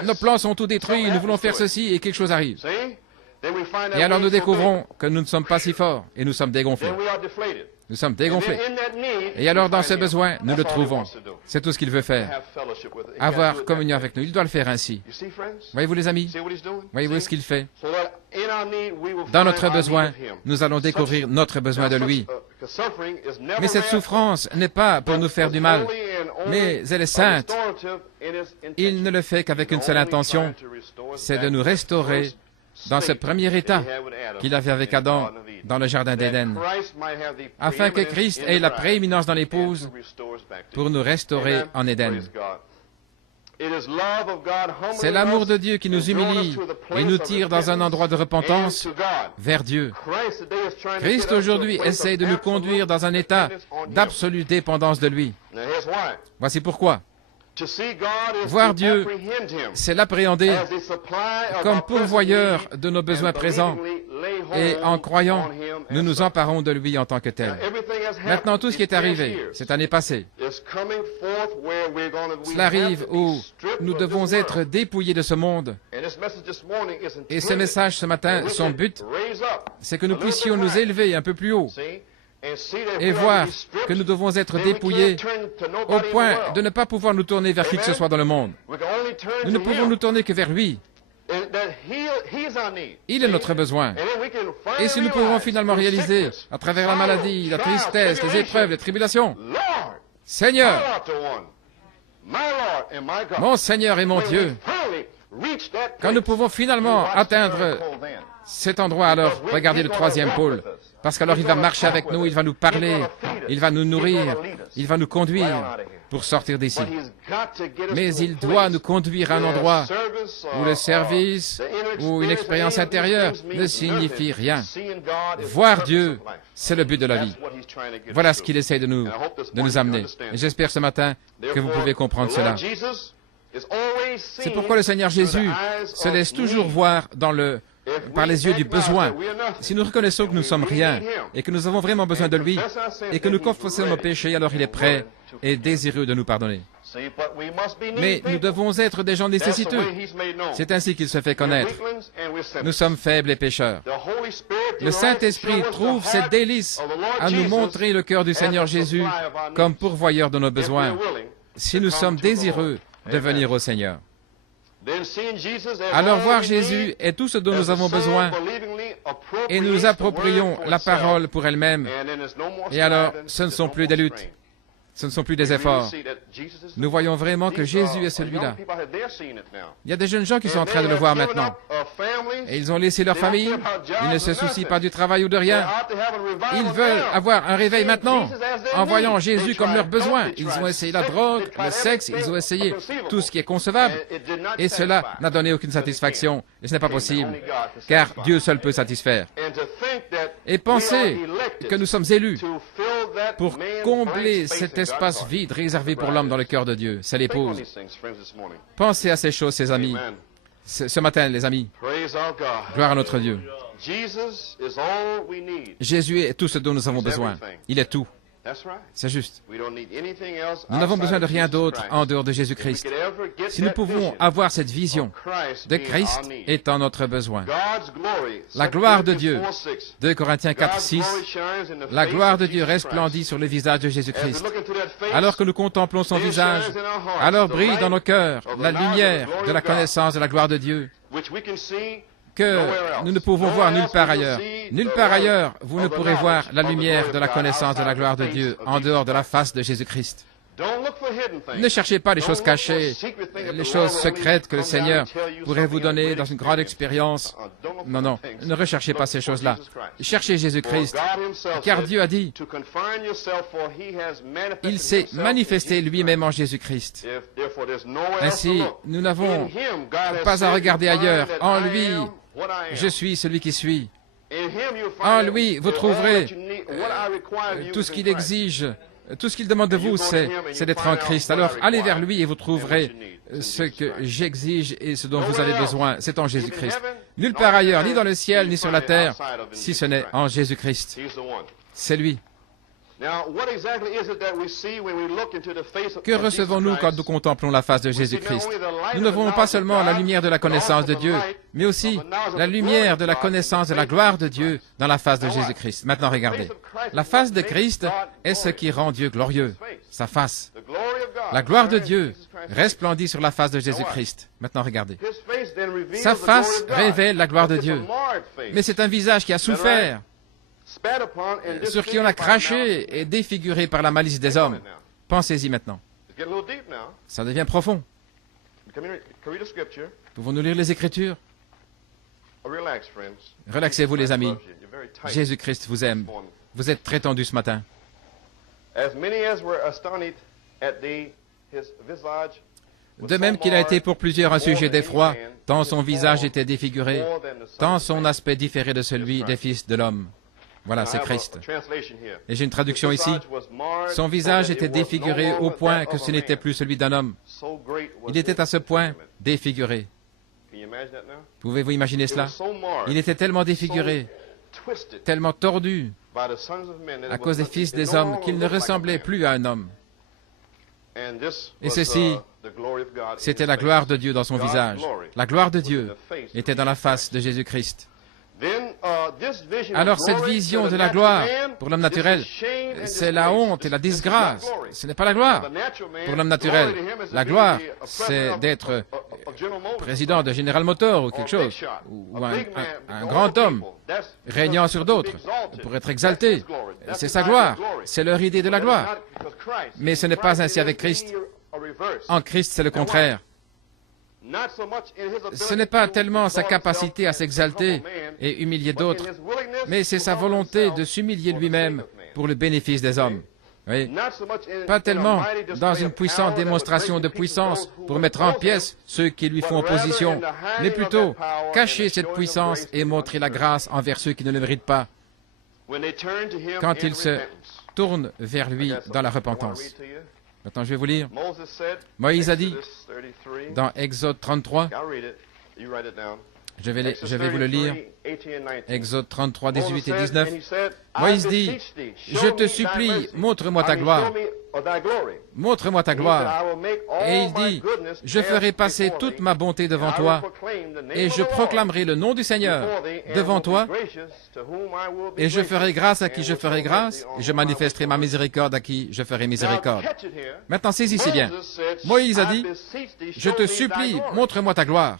Nos plans sont tout détruits, nous voulons faire ceci et quelque chose arrive. Et alors nous découvrons que nous ne sommes pas si forts et nous sommes dégonflés. Nous sommes dégonflés. Et alors dans ce besoin, nous le trouvons. C'est tout ce qu'il veut faire. Avoir communion avec nous. Il doit le faire ainsi. Voyez-vous les amis? Voyez-vous ce qu'il fait? Dans notre besoin, nous allons découvrir notre besoin de lui. Mais cette souffrance n'est pas pour nous faire du mal, mais elle est sainte. Il ne le fait qu'avec une seule intention, c'est de nous restaurer dans ce premier état qu'il avait avec Adam dans le jardin d'Éden, afin que Christ ait la prééminence dans l'épouse pour nous restaurer en Éden. C'est l'amour de Dieu qui nous humilie et nous tire dans un endroit de repentance vers Dieu. Christ aujourd'hui essaie de nous conduire dans un état d'absolue dépendance de lui. Voici pourquoi. Voir Dieu, c'est l'appréhender comme pourvoyeur de nos besoins présents. Et en croyant, nous nous emparons de lui en tant que tel. Maintenant, tout ce qui est arrivé cette année passée, cela arrive où nous devons être dépouillés de ce monde. Et ce message ce matin, son but, c'est que nous puissions nous élever un peu plus haut et voir que nous devons être dépouillés au point de ne pas pouvoir nous tourner vers qui que ce soit dans le monde. Nous ne pouvons nous tourner que vers lui. Il est notre besoin. Et si nous pouvons finalement réaliser, à travers la maladie, la tristesse, les épreuves, les tribulations, Seigneur, mon Seigneur et mon Dieu, quand nous pouvons finalement atteindre cet endroit, alors regardez le troisième pôle. Parce qu'alors il va marcher avec nous, il va nous parler, il va nous nourrir, il va nous conduire pour sortir d'ici. Mais il doit nous conduire à un endroit où le service ou une expérience intérieure ne signifie rien. Voir Dieu, c'est le but de la vie. Voilà ce qu'il essaie de nous amener. Et j'espère ce matin que vous pouvez comprendre cela. C'est pourquoi le Seigneur Jésus se laisse toujours voir par les yeux du besoin. Si nous reconnaissons que nous ne sommes rien et que nous avons vraiment besoin de lui et que nous confessons nos péchés, alors il est prêt et désireux de nous pardonner. Mais nous devons être des gens nécessiteux. C'est ainsi qu'il se fait connaître. Nous sommes faibles et pécheurs. Le Saint-Esprit trouve cette délice à nous montrer le cœur du Seigneur Jésus comme pourvoyeur de nos besoins, si nous sommes désireux de venir au Seigneur. Alors voir Jésus est tout ce dont nous avons besoin et nous nous approprions la parole pour elle-même. Et alors, ce ne sont plus des luttes. Ce ne sont plus des efforts. Nous voyons vraiment que Jésus est celui-là. Il y a des jeunes gens qui sont en train de le voir maintenant. Et ils ont laissé leur famille. Ils ne se soucient pas du travail ou de rien. Ils veulent avoir un réveil maintenant, en voyant Jésus comme leur besoin. Ils ont essayé la drogue, le sexe, ils ont essayé tout ce qui est concevable. Et cela n'a donné aucune satisfaction. Et ce n'est pas possible, car Dieu seul peut satisfaire. Et pensez que nous sommes élus pour combler cet espace vide réservé pour l'homme dans le cœur de Dieu. C'est l'épouse. Pensez à ces choses, ces amis. Ce matin, les amis. Gloire à notre Dieu. Jésus est tout ce dont nous avons besoin. Il est tout. C'est juste. Nous n'avons besoin de rien d'autre en dehors de Jésus-Christ. Si nous pouvons avoir cette vision de Christ étant notre besoin, la gloire de Dieu, 2 Corinthiens 4, 6, la gloire de Dieu resplendit sur le visage de Jésus-Christ. Alors que nous contemplons son visage, alors brille dans nos cœurs la lumière de la connaissance de la gloire de Dieu, que nous ne pouvons voir nulle part ailleurs. Nulle part ailleurs, vous ne pourrez voir la lumière de la connaissance de la gloire de Dieu en dehors de la face de Jésus-Christ. Ne cherchez pas les choses cachées, les choses secrètes que le Seigneur pourrait vous donner dans une grande expérience. Non, non, ne recherchez pas ces choses-là. Cherchez Jésus-Christ, car Dieu a dit, il s'est manifesté lui-même en Jésus-Christ. Ainsi, nous n'avons pas à regarder ailleurs. En lui, je suis celui qui suis. En lui, vous trouverez tout ce qu'il exige. Tout ce qu'il demande de vous, c'est d'être en Christ. Alors, allez vers lui et vous trouverez ce que j'exige et ce dont vous avez besoin. C'est en Jésus-Christ. Nulle part ailleurs, ni dans le ciel, ni sur la terre, si ce n'est en Jésus-Christ. C'est lui. Que recevons-nous quand nous contemplons la face de Jésus-Christ? Nous ne voyons pas seulement la lumière de la connaissance de Dieu, mais aussi la lumière de la connaissance de la gloire de Dieu dans la face de Jésus-Christ. Maintenant, regardez. La face de Christ est ce qui rend Dieu glorieux. Sa face. La gloire de Dieu resplendit sur la face de Jésus-Christ. Maintenant, regardez. Sa face révèle la gloire de Dieu. Mais c'est un visage qui a souffert, sur qui on a craché et défiguré par la malice des hommes. Pensez-y maintenant. Ça devient profond. Pouvons-nous lire les Écritures? Relaxez-vous, les amis. Jésus-Christ vous aime. Vous êtes très tendus ce matin. De même qu'il a été pour plusieurs un sujet d'effroi, tant son visage était défiguré, tant son aspect différait de celui des fils de l'homme. Voilà, c'est Christ. Et j'ai une traduction ici. Son visage était défiguré au point que ce n'était plus celui d'un homme. Il était à ce point défiguré. Pouvez-vous imaginer cela? Il était tellement défiguré, tellement tordu, à cause des fils des hommes, qu'il ne ressemblait plus à un homme. Et ceci, c'était la gloire de Dieu dans son visage. La gloire de Dieu était dans la face de Jésus-Christ. Alors cette vision de la gloire pour l'homme naturel, c'est la honte et la disgrâce. Ce n'est pas la gloire pour l'homme naturel. La gloire, c'est d'être président de General Motors ou quelque chose, ou un grand homme régnant sur d'autres pour être exalté. C'est sa gloire, c'est leur idée de la gloire. Mais ce n'est pas ainsi avec Christ. En Christ, c'est le contraire. Ce n'est pas tellement sa capacité à s'exalter et humilier d'autres, mais c'est sa volonté de s'humilier lui-même pour le bénéfice des hommes. Oui. Pas tellement dans une puissante démonstration de puissance pour mettre en pièces ceux qui lui font opposition, mais plutôt cacher cette puissance et montrer la grâce envers ceux qui ne le méritent pas. Quand ils se tournent vers lui dans la repentance. Maintenant, je vais vous lire. Moïse a dit, dans Exode 33, je vais vous le lire, Exode 33, 18 et 19. Moïse dit, « Je te supplie, montre-moi ta gloire. Montre-moi ta gloire. » Et il dit, « Je ferai passer toute ma bonté devant toi, et je proclamerai le nom du Seigneur devant toi, et je ferai grâce à qui je ferai grâce, et je manifesterai ma miséricorde à qui je ferai miséricorde. » Maintenant, saisissez bien. Moïse a dit, « Je te supplie, montre-moi ta gloire. »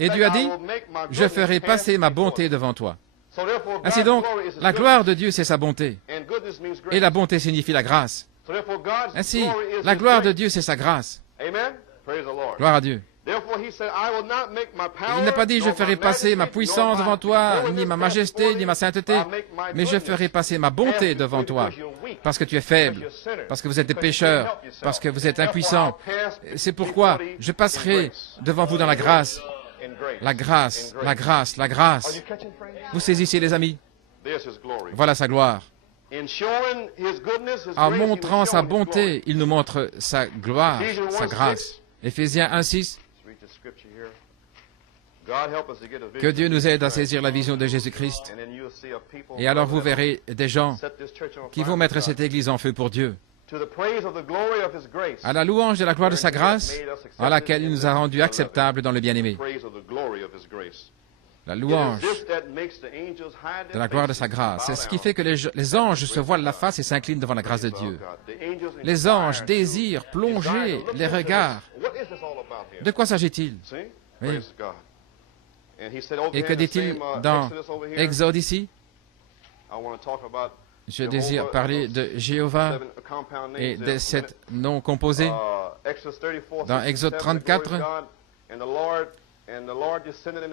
Et Dieu a dit, « Je ferai passer ma bonté devant toi. » Ainsi donc, la gloire de Dieu, c'est sa bonté. Et la bonté signifie la grâce. Ainsi, la gloire de Dieu, c'est sa grâce. Gloire à Dieu. Il n'a pas dit, je ferai passer ma puissance devant toi, ni ma majesté, ni ma sainteté, mais je ferai passer ma bonté devant toi, parce que tu es faible, parce que vous êtes des pécheurs, parce que vous êtes impuissants. C'est pourquoi je passerai devant vous dans la grâce. La grâce, la grâce, la grâce. Vous saisissez, les amis? Voilà sa gloire. En montrant sa bonté, il nous montre sa gloire, sa grâce. Éphésiens 1:6. Que Dieu nous aide à saisir la vision de Jésus-Christ. Et alors vous verrez des gens qui vont mettre cette Église en feu pour Dieu. À la louange de la gloire de sa grâce, en laquelle il nous a rendus acceptables dans le bien-aimé. La louange de la gloire de sa grâce, c'est ce qui fait que les anges se voilent la face et s'inclinent devant la grâce de Dieu. Les anges désirent plonger les regards. De quoi s'agit-il? Oui. Et que dit-il dans Exode ici? Je désire parler de Jéhovah et des 7 noms composés. Dans Exode 34,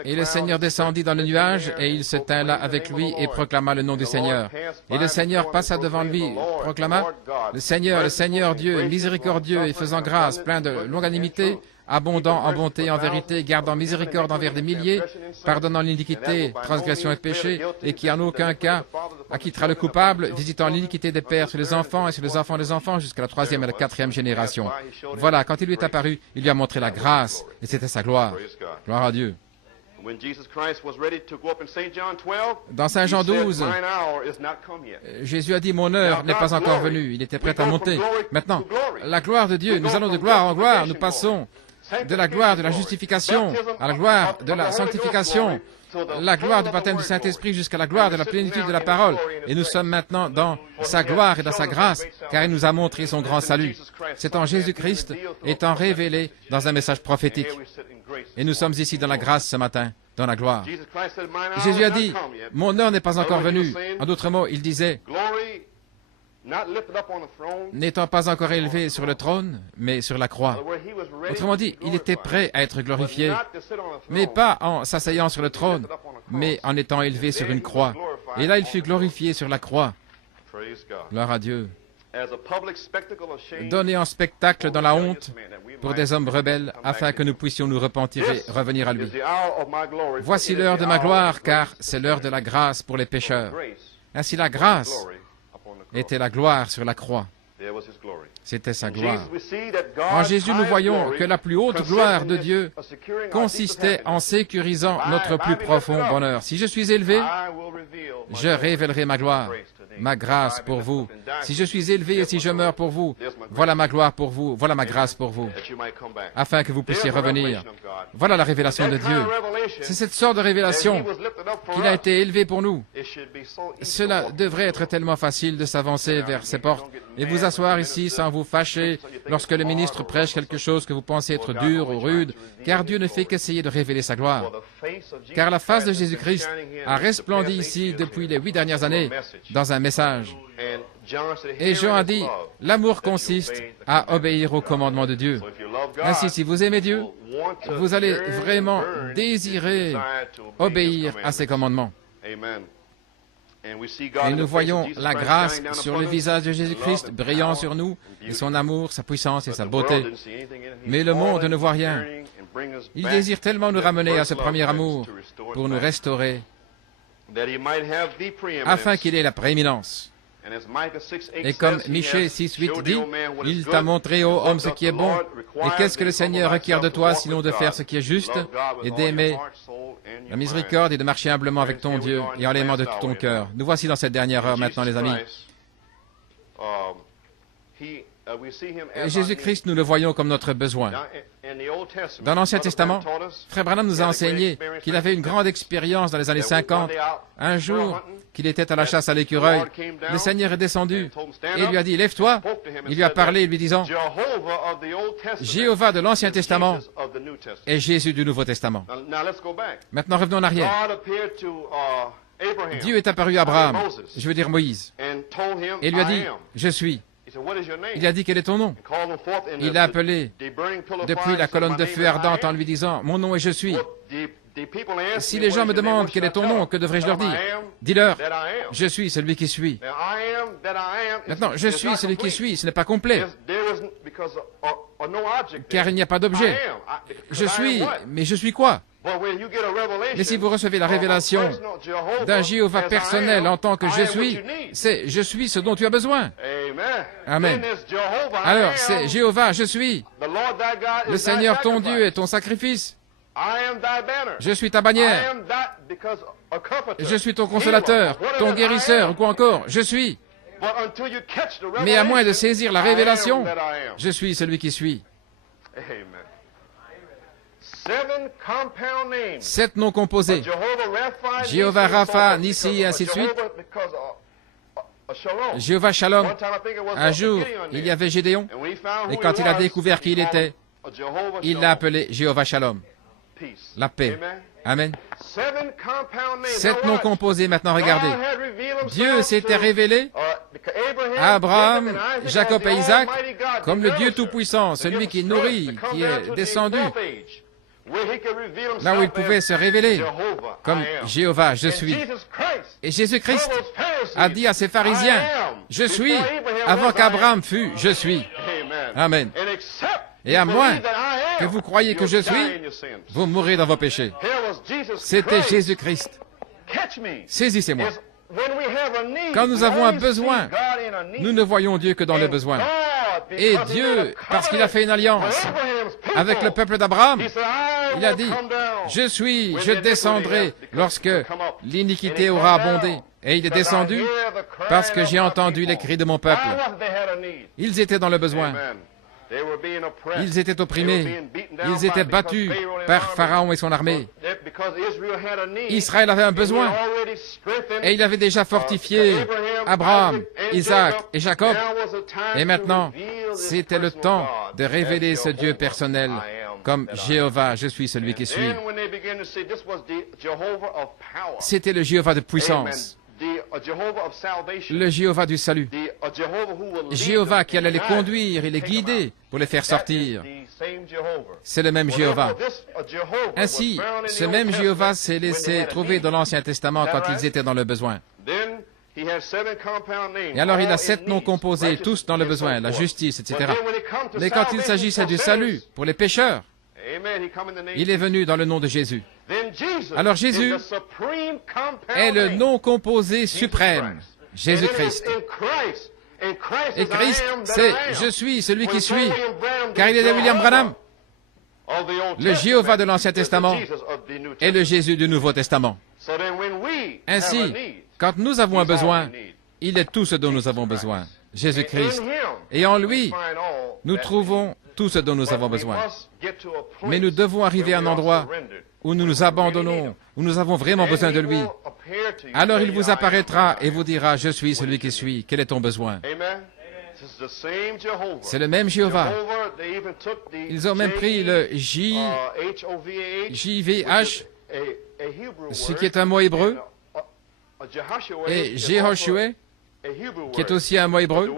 et le Seigneur descendit dans le nuage, et il se tint là avec lui et proclama le nom du Seigneur. Et le Seigneur passa devant lui, proclama, le Seigneur Dieu, miséricordieux et faisant grâce, plein de longanimité, abondant en bonté et en vérité, gardant miséricorde envers des milliers, pardonnant l'iniquité, transgression et péché, et qui en aucun cas acquittera le coupable, visitant l'iniquité des pères sur les enfants et sur les enfants des enfants jusqu'à la 3e et la 4e génération. Voilà, quand il lui est apparu, il lui a montré la grâce, et c'était sa gloire. Gloire à Dieu. Dans Saint Jean 12, Jésus a dit, mon heure n'est pas encore venue. Il était prêt à monter. Maintenant, la gloire de Dieu, nous allons de gloire en gloire, nous passons de la gloire de la justification à la gloire de la sanctification, la gloire du baptême du Saint-Esprit jusqu'à la gloire de la plénitude de la parole. Et nous sommes maintenant dans sa gloire et dans sa grâce, car il nous a montré son grand salut. C'est en Jésus-Christ étant révélé dans un message prophétique. Et nous sommes ici dans la grâce ce matin, dans la gloire. Jésus a dit, mon heure n'est pas encore venue. En d'autres mots, il disait, n'étant pas encore élevé sur le trône, mais sur la croix. Autrement dit, il était prêt à être glorifié, mais pas en s'asseyant sur le trône, mais en étant élevé sur une croix. Et là, il fut glorifié sur la croix. Gloire à Dieu. Donné en spectacle dans la honte pour des hommes rebelles, afin que nous puissions nous repentir et revenir à lui. Voici l'heure de ma gloire, car c'est l'heure de la grâce pour les pécheurs. Ainsi la grâce était la gloire sur la croix. C'était sa gloire. En Jésus, nous voyons que la plus haute gloire de Dieu consistait en sécurisant notre plus profond bonheur. Si je suis élevé, je révélerai ma gloire, ma grâce pour vous. Si je suis élevé et si je meurs pour vous, voilà ma gloire pour vous, voilà ma grâce pour vous, afin que vous puissiez revenir. Voilà la révélation de Dieu. C'est cette sorte de révélation qu'il a été élevé pour nous. Cela devrait être tellement facile de s'avancer vers ces portes et vous asseoir ici sans vous fâcher lorsque le ministre prêche quelque chose que vous pensez être dur ou rude, car Dieu ne fait qu'essayer de révéler sa gloire. Car la face de Jésus-Christ a resplendi ici depuis les 8 dernières années dans un message. Et Jean a dit, l'amour consiste à obéir aux commandements de Dieu. Ainsi, si vous aimez Dieu, vous allez vraiment désirer obéir à ses commandements. Et nous voyons la grâce sur le visage de Jésus-Christ brillant sur nous, et son amour, sa puissance et sa beauté. Mais le monde ne voit rien. Il désire tellement nous ramener à ce premier amour pour nous restaurer, afin qu'il ait la prééminence. Et comme Michée 6:8 dit, « Il t'a montré, ô homme, ce qui est bon, et qu'est-ce que le Seigneur requiert de toi, sinon de faire ce qui est juste, et d'aimer la miséricorde et de marcher humblement avec ton Dieu, et en l'aimant de tout ton cœur. » Nous voici dans cette dernière heure maintenant, les amis. Jésus-Christ, nous le voyons comme notre besoin. Dans l'Ancien Testament, Frère Branham nous a enseigné qu'il avait une grande expérience dans les années 50. Un jour, qu'il était à la chasse à l'écureuil, le Seigneur est descendu et lui a dit, « Lève-toi !» Il lui a parlé, lui disant, « Jéhovah de l'Ancien Testament et Jésus du Nouveau Testament. » Maintenant, revenons en arrière. Dieu est apparu à Abraham, je veux dire Moïse, et lui a dit, « Je suis. » Il a dit, quel est ton nom? Il l'a appelé depuis la colonne de feu ardente en lui disant, mon nom est je suis. Si les gens me demandent quel est ton nom, que devrais-je leur dire? Dis-leur, je suis celui qui suis. Maintenant, je suis celui qui suis, ce n'est pas complet, car il n'y a pas d'objet. Je suis, mais je suis quoi? Mais si vous recevez la révélation d'un Jéhovah personnel en tant que je suis, c'est je suis ce dont tu as besoin. Amen. Alors, c'est Jéhovah, je suis. Le Seigneur ton Dieu est ton sacrifice. Je suis ta bannière. Je suis ton consolateur, ton guérisseur, ou quoi encore. Je suis. Mais à moins de saisir la révélation, je suis celui qui suis. 7 noms composés. Jéhovah Rapha, Nissi, et ainsi de suite. Jéhovah Shalom. Un jour, il y avait Gédéon, et quand il a découvert qui il était, il l'a appelé Jéhovah Shalom. La paix. Amen. 7 noms composés. Maintenant, regardez. Dieu s'était révélé à Abraham, Jacob et Isaac comme le Dieu Tout-Puissant, celui qui nourrit, qui est descendu, là où il pouvait se révéler comme Jéhovah, je suis. Et Jésus-Christ a dit à ses pharisiens, je suis, avant qu'Abraham fût, je suis. Amen. Et à moins que vous croyiez que je suis, vous mourrez dans vos péchés. C'était Jésus-Christ. Saisissez-moi. Quand nous avons un besoin, nous ne voyons Dieu que dans le besoin. Et Dieu, parce qu'il a fait une alliance avec le peuple d'Abraham, il a dit, je suis, je descendrai lorsque l'iniquité aura abondé. Et il est descendu parce que j'ai entendu les cris de mon peuple. Ils étaient dans le besoin. Ils étaient opprimés, ils étaient battus par Pharaon et son armée. Israël avait un besoin et il avait déjà fortifié Abraham, Isaac et Jacob. Et maintenant, c'était le temps de révéler ce Dieu personnel comme Jéhovah, je suis celui qui suis. C'était le Jéhovah de puissance. Le Jéhovah du salut. Jéhovah qui allait les conduire et les guider pour les faire sortir. C'est le même Jéhovah. Ainsi, ce même Jéhovah s'est laissé trouver dans l'Ancien Testament quand ils étaient dans le besoin. Et alors il a 7 noms composés, tous dans le besoin, la justice, etc. Mais quand il s'agissait du salut pour les pécheurs, il est venu dans le nom de Jésus. Alors Jésus est le nom composé suprême, Jésus-Christ. Et Christ, c'est « Je suis celui qui suis », car il est de William Branham, le Jéhovah de l'Ancien Testament et le Jésus du Nouveau Testament. Ainsi, quand nous avons un besoin, il est tout ce dont nous avons besoin, Jésus-Christ. Et en lui, nous trouvons tout ce dont nous avons besoin. Mais nous devons arriver à un endroit où nous nous abandonnons, où nous avons vraiment besoin de lui. Alors il vous apparaîtra et vous dira, je suis celui qui suis. Quel est ton besoin? C'est le même Jéhovah. Ils ont même pris le JVH, ce qui est un mot hébreu, et Jehoshua, qui est aussi un mot hébreu,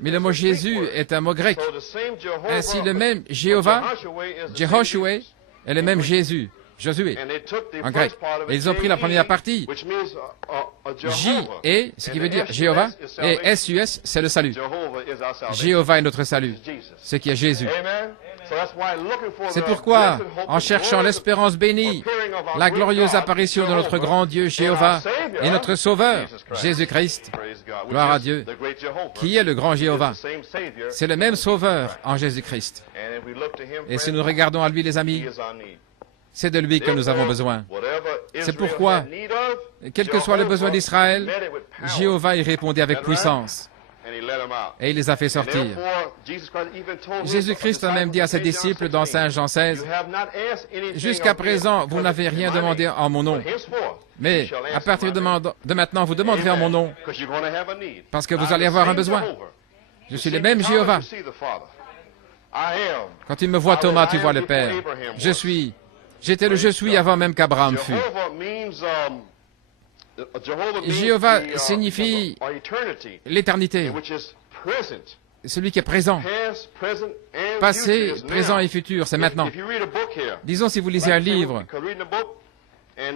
mais le mot Jésus est un mot grec. Ainsi, le même Jéhovah, Jehoshua, est le même Jésus, Josué, en grec. Et ils ont pris la première partie, J, ce qui veut dire Jéhovah, et S-U-S, c'est le salut. Jéhovah est notre salut, ce qui est Jésus. C'est pourquoi, en cherchant l'espérance bénie, la glorieuse apparition de notre grand Dieu Jéhovah et notre Sauveur, Jésus-Christ, gloire à Dieu, qui est le grand Jéhovah. C'est le même Sauveur en Jésus-Christ. Et si nous regardons à lui, les amis, c'est de lui que nous avons besoin. C'est pourquoi, quel que soit le besoin d'Israël, Jéhovah y répondait avec puissance. Et il les a fait sortir. Jésus-Christ a même dit à ses disciples dans Saint Jean 16, « Jusqu'à présent, vous n'avez rien demandé en mon nom. Mais à partir de maintenant, vous demanderez en mon nom, parce que vous allez avoir un besoin. Je suis le même Jéhovah. Quand tu me vois, Thomas, tu vois le Père. Je suis. J'étais le je suis avant même qu'Abraham fût. Jéhovah signifie l'éternité, celui qui est présent, passé, présent et futur, c'est maintenant. Disons si vous lisez un livre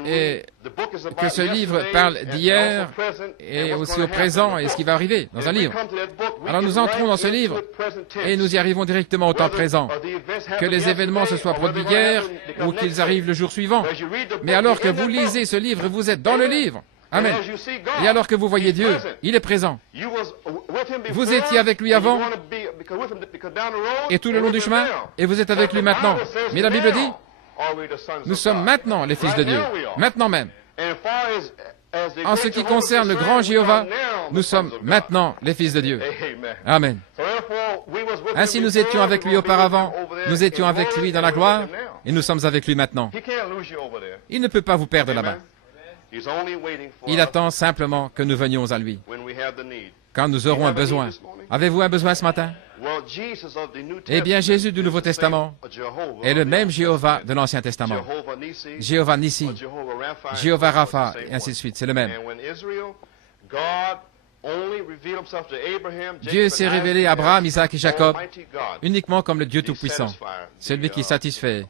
et que ce livre parle d'hier et aussi au présent et ce qui va arriver dans un livre. Alors nous entrons dans ce livre et nous y arrivons directement au temps présent. Que les événements se soient produits hier ou qu'ils arrivent le jour suivant. Mais alors que vous lisez ce livre, vous êtes dans le livre. Amen. Et alors que vous voyez Dieu, il est présent. Vous étiez avec lui avant et tout le long du chemin et vous êtes avec lui maintenant. Mais la Bible dit, nous sommes maintenant les fils de Dieu, maintenant même. En ce qui concerne le grand Jéhovah, nous sommes maintenant les fils de Dieu. Amen. Ainsi nous étions avec lui auparavant, nous étions avec lui dans la gloire, et nous sommes avec lui maintenant. Il ne peut pas vous perdre là-bas. Il attend simplement que nous venions à lui, quand nous aurons un besoin. Avez-vous un besoin ce matin? Eh bien, Jésus du Nouveau Testament est le même Jéhovah de l'Ancien Testament. Jéhovah Nissi, Jéhovah Rapha, et ainsi de suite, c'est le même. Dieu s'est révélé à Abraham, Isaac et Jacob uniquement comme le Dieu Tout-Puissant, celui qui satisfait,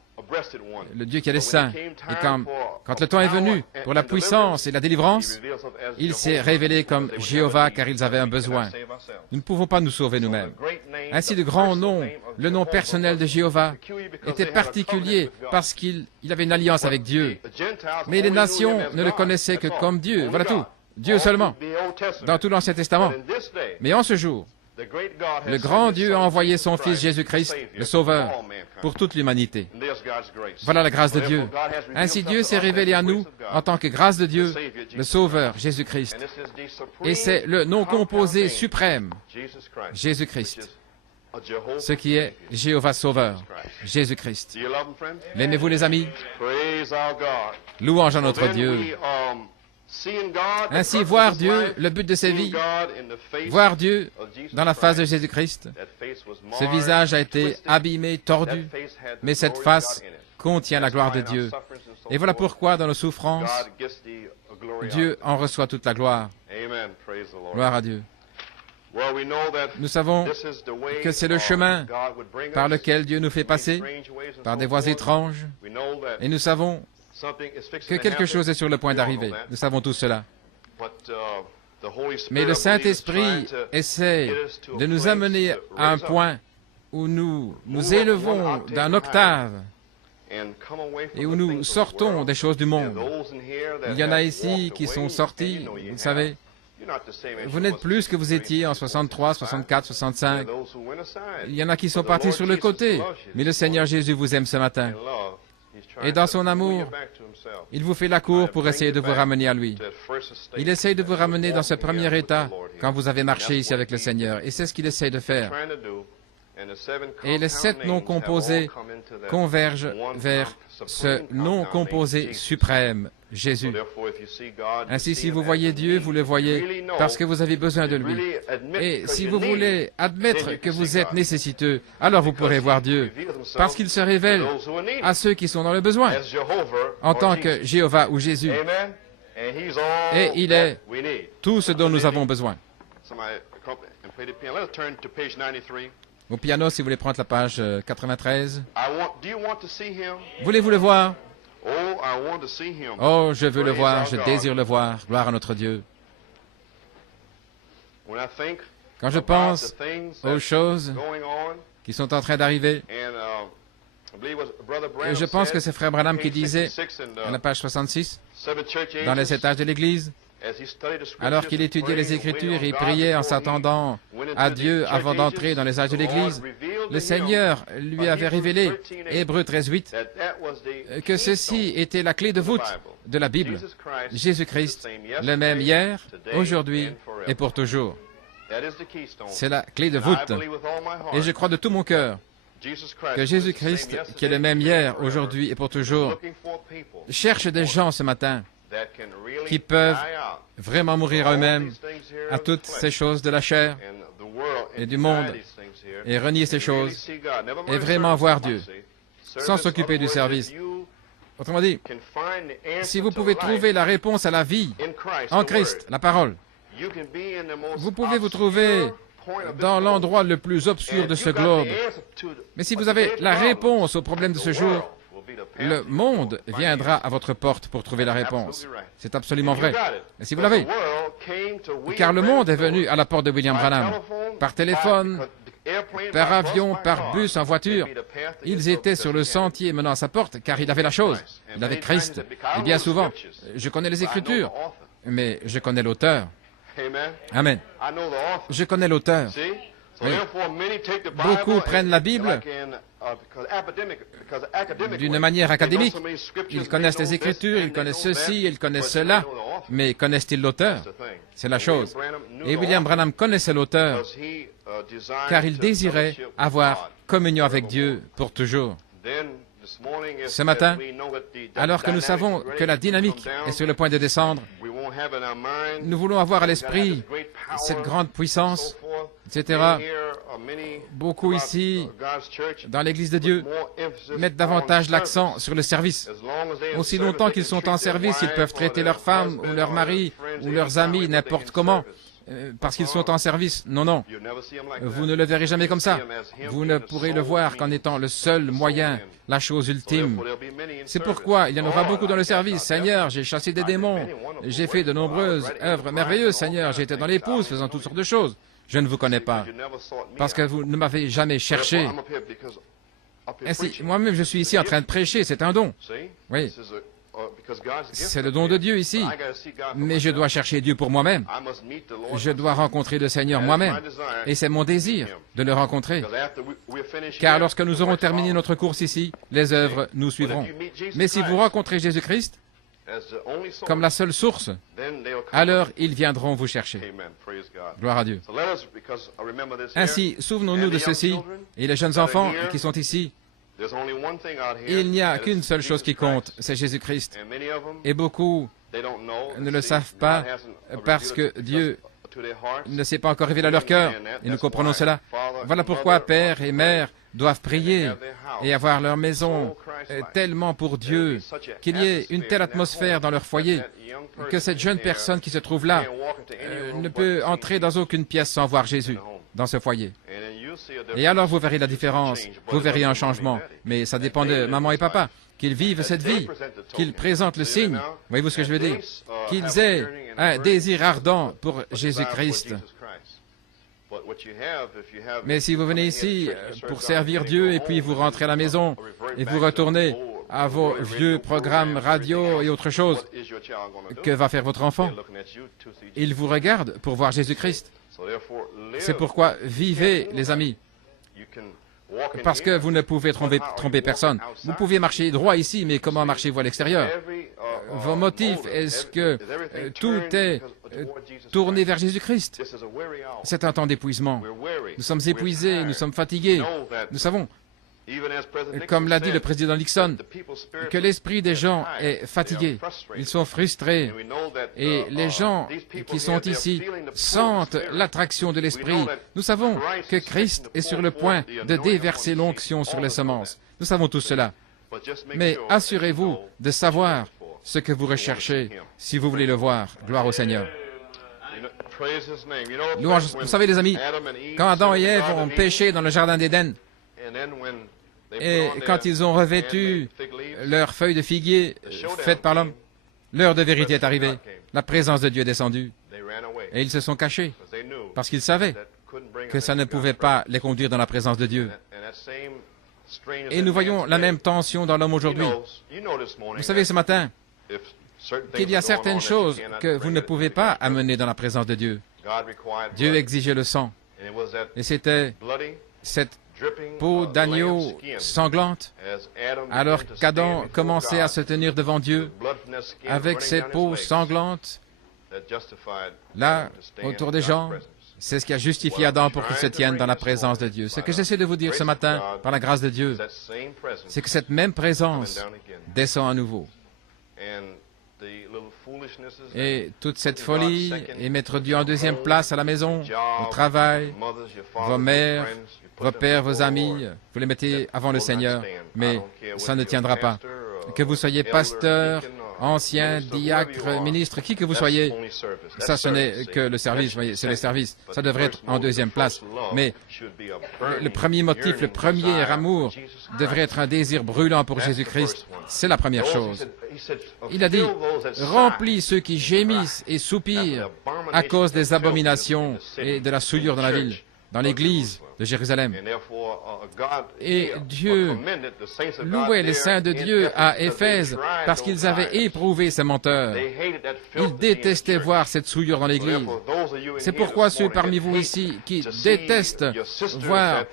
le Dieu qui a des saints. Et quand le temps est venu pour la puissance et la délivrance, il s'est révélé comme Jéhovah car ils avaient un besoin. Nous ne pouvons pas nous sauver nous-mêmes. Ainsi, le grand nom, le nom personnel de Jéhovah, était particulier parce qu'il avait une alliance avec Dieu. Mais les nations ne le connaissaient que comme Dieu. Voilà tout. Dieu seulement, dans tout l'Ancien Testament. Mais en ce jour, le grand Dieu a envoyé son Fils Jésus-Christ, le Sauveur, pour toute l'humanité. Voilà la grâce de Dieu. Ainsi Dieu s'est révélé à nous en tant que grâce de Dieu, le Sauveur, Jésus-Christ. Et c'est le nom composé suprême, Jésus-Christ, ce qui est Jéhovah Sauveur, Jésus-Christ. L'aimez-vous les amis? Louange à notre Dieu. Ainsi, voir Dieu, le but de sa vie, voir Dieu dans la face de Jésus-Christ, ce visage a été abîmé, tordu, mais cette face contient la gloire de Dieu. Et voilà pourquoi, dans nos souffrances, Dieu en reçoit toute la gloire. Gloire à Dieu. Nous savons que c'est le chemin par lequel Dieu nous fait passer, par des voies étranges, et nous savons que quelque chose est sur le point d'arriver. Nous savons tout cela. Mais le Saint-Esprit essaie de nous amener à un point où nous nous élevons d'un octave et où nous sortons des choses du monde. Il y en a ici qui sont sortis, vous savez, vous n'êtes plus ce que vous étiez en 63, 64, 65. Il y en a qui sont partis sur le côté, mais le Seigneur Jésus vous aime ce matin. Et dans son amour, il vous fait la cour pour essayer de vous ramener à lui. Il essaye de vous ramener dans ce premier état quand vous avez marché ici avec le Seigneur. Et c'est ce qu'il essaye de faire. Et les 7 noms composés convergent vers ce nom composé suprême, Jésus. Ainsi, si vous voyez Dieu, vous le voyez parce que vous avez besoin de lui. Et si vous voulez admettre que vous êtes nécessiteux, alors vous pourrez voir Dieu, parce qu'il se révèle à ceux qui sont dans le besoin, en tant que Jéhovah ou Jésus. Et il est tout ce dont nous avons besoin. Au piano, si vous voulez prendre la page 93. Voulez-vous le voir? Oh, je veux le voir, je désire le voir. Gloire à notre Dieu. Quand je pense aux choses qui sont en train d'arriver, et je pense que c'est Frère Branham qui disait, à la page 66, dans les 7 âges de l'Église, alors qu'il étudiait les Écritures et priait en s'attendant à Dieu avant d'entrer dans les âges de l'Église, le Seigneur lui avait révélé, Hébreux 13:8, que ceci était la clé de voûte de la Bible. Jésus-Christ, le même hier, aujourd'hui et pour toujours. C'est la clé de voûte. Et je crois de tout mon cœur que Jésus-Christ, qui est le même hier, aujourd'hui et pour toujours, cherche des gens ce matin qui peuvent vraiment mourir à eux-mêmes, à toutes ces choses de la chair et du monde, et renier ces choses, et vraiment voir Dieu, sans s'occuper du service. Autrement dit, si vous pouvez trouver la réponse à la vie en Christ, la parole, vous pouvez vous trouver dans l'endroit le plus obscur de ce globe. Mais si vous avez la réponse au problème de ce jour, le monde viendra à votre porte pour trouver la réponse. C'est absolument vrai. Et si vous l'avez, car le monde est venu à la porte de William Branham, par téléphone, par avion, par bus, en voiture. Ils étaient sur le sentier menant à sa porte, car il avait la chose. Il avait Christ. Et bien souvent, je connais les Écritures, mais je connais l'auteur. Amen. Je connais l'auteur. Oui. Beaucoup prennent la Bible d'une manière académique. Ils connaissent les Écritures, ils connaissent ceci, ils connaissent cela, mais connaissent-ils l'auteur? C'est la chose. Et William Branham connaissait l'auteur, car il désirait avoir communion avec Dieu pour toujours. Ce matin, alors que nous savons que la dynamique est sur le point de descendre, nous voulons avoir à l'esprit cette grande puissance, etc. Beaucoup ici, dans l'Église de Dieu, mettent davantage l'accent sur le service. Aussi longtemps qu'ils sont en service, ils peuvent traiter leurs femmes ou leurs maris ou leurs amis n'importe comment, parce qu'ils sont en service. Non, non. Vous ne le verrez jamais comme ça. Vous ne pourrez le voir qu'en étant le seul moyen, la chose ultime. C'est pourquoi il y en aura beaucoup dans le service. Seigneur, j'ai chassé des démons. J'ai fait de nombreuses œuvres merveilleuses. Seigneur, j'étais dans l'épouse faisant toutes sortes de choses. Je ne vous connais pas, parce que vous ne m'avez jamais cherché. Ainsi, moi-même, je suis ici en train de prêcher. C'est un don. Oui. C'est le don de Dieu ici. Mais je dois chercher Dieu pour moi-même. Je dois rencontrer le Seigneur moi-même. Et c'est mon désir de le rencontrer. Car lorsque nous aurons terminé notre course ici, les œuvres nous suivront. Mais si vous rencontrez Jésus-Christ comme la seule source, alors ils viendront vous chercher. Gloire à Dieu. Ainsi, souvenons-nous de ceci, et les jeunes enfants qui sont ici, il n'y a qu'une seule chose qui compte, c'est Jésus-Christ. Et beaucoup ne le savent pas parce que Dieu ne s'est pas encore révélé à leur cœur. Et nous comprenons cela. Voilà pourquoi père et mère doivent prier et avoir leur maison tellement pour Dieu, qu'il y ait une telle atmosphère dans leur foyer, que cette jeune personne qui se trouve là ne peut entrer dans aucune pièce sans voir Jésus dans ce foyer. Et alors vous verrez la différence, vous verrez un changement. Mais ça dépend de maman et papa, qu'ils vivent cette vie, qu'ils présentent le signe. Voyez-vous ce que je veux dire? Qu'ils aient un désir ardent pour Jésus-Christ. Mais si vous venez ici pour servir Dieu et puis vous rentrez à la maison et vous retournez à vos vieux programmes radio et autre chose, que va faire votre enfant? Il vous regarde pour voir Jésus-Christ. C'est pourquoi vivez, les amis, parce que vous ne pouvez tromper personne. Vous pouvez marcher droit ici, mais comment marchez-vous à l'extérieur? Vos motifs, est-ce que tout est tourné vers Jésus-Christ? C'est un temps d'épuisement. Nous sommes épuisés, nous sommes fatigués. Nous savons, comme l'a dit le président Nixon, que l'esprit des gens est fatigué. Ils sont frustrés. Et les gens qui sont ici sentent l'attraction de l'esprit. Nous savons que Christ est sur le point de déverser l'onction sur les semences. Nous savons tout cela. Mais assurez-vous de savoir ce que vous recherchez si vous voulez le voir. Gloire au Seigneur. Louange. Vous savez, les amis, quand Adam et Ève ont péché dans le jardin d'Éden, et quand ils ont revêtu leurs feuilles de figuier faites par l'homme, l'heure de vérité est arrivée. La présence de Dieu est descendue. Et ils se sont cachés, parce qu'ils savaient que ça ne pouvait pas les conduire dans la présence de Dieu. Et nous voyons la même tension dans l'homme aujourd'hui. Vous savez ce matin qu'il y a certaines choses que vous ne pouvez pas amener dans la présence de Dieu. Dieu exigeait le sang. Et c'était cette peau d'agneau sanglante, alors qu'Adam commençait à se tenir devant Dieu avec ses peaux sanglantes, là, autour des jambes. C'est ce qui a justifié Adam pour qu'il se tienne dans la présence de Dieu. Ce que j'essaie de vous dire ce matin, par la grâce de Dieu, c'est que cette même présence descend à nouveau. Et toute cette folie, et mettre Dieu en deuxième place à la maison, au travail, vos mères, vos pères, vos amis, vous les mettez avant le Seigneur, mais ça ne tiendra pas. Que vous soyez pasteur, ancien, diacre, ministre, qui que vous soyez. Ça, ce n'est que le service, voyez, c'est le service. Ça devrait être en deuxième place. Mais le premier motif, le premier amour devrait être un désir brûlant pour Jésus-Christ. C'est la première chose. Il a dit, remplis ceux qui gémissent et soupirent à cause des abominations et de la souillure dans la ville, dans l'église de Jérusalem. Et Dieu louait les saints de Dieu à Éphèse parce qu'ils avaient éprouvé ces menteurs. Ils détestaient voir cette souillure dans l'Église. C'est pourquoi ceux parmi vous ici qui détestent voir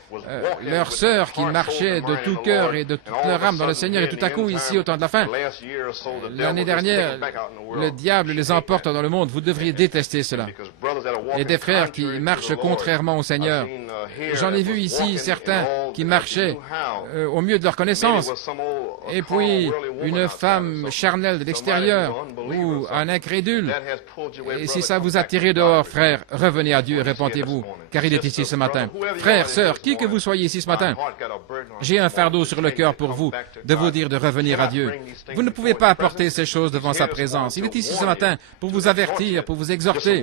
leurs sœurs qui marchaient de tout cœur et de toute leur âme dans le Seigneur, et tout à coup, ici, au temps de la fin, l'année dernière, le diable les emporte dans le monde. Vous devriez détester cela. Et des frères qui marchent contrairement au Seigneur. J'en ai vu ici certains qui marchaient au mieux de leur connaissance. Et puis, une femme charnelle de l'extérieur ou un incrédule. Et si ça vous a tiré dehors, frère, revenez à Dieu et répentez-vous, car il est ici ce matin. Frères, sœurs, qui que vous soyez ici ce matin, j'ai un fardeau sur le cœur pour vous, de vous dire de revenir à Dieu. Vous ne pouvez pas apporter ces choses devant sa présence. Il est ici ce matin pour vous avertir, pour vous exhorter.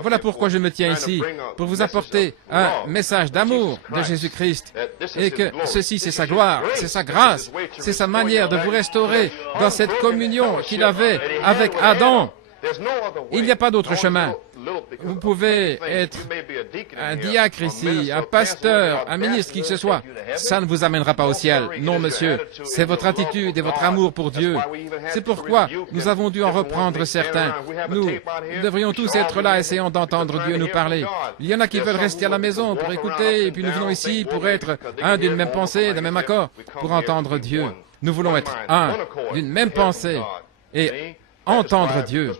Voilà pourquoi je me tiens ici, pour vous apporter un message d'amour de Jésus-Christ, et que ceci, c'est sa gloire, c'est sa grâce, c'est sa manière de vous restaurer dans cette communion qu'il avait avec Adam. Il n'y a pas d'autre chemin. Vous pouvez être un diacre ici, un pasteur, un ministre, qui que ce soit. Ça ne vous amènera pas au ciel. Non, monsieur. C'est votre attitude et votre amour pour Dieu. C'est pourquoi nous avons dû en reprendre certains. Nous devrions tous être là, essayant d'entendre Dieu nous parler. Il y en a qui veulent rester à la maison pour écouter, et puis nous venons ici pour être un d'une même pensée, d'un même accord, pour entendre Dieu. Nous voulons être un d'une même pensée et entendre Dieu.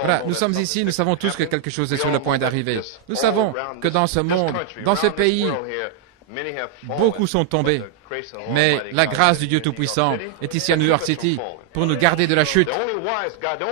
Voilà, nous sommes ici, nous savons tous que quelque chose est sur le point d'arriver. Nous savons que dans ce monde, dans ce pays, beaucoup sont tombés. Mais la grâce du Dieu Tout-Puissant est ici à New York City pour nous garder de la chute.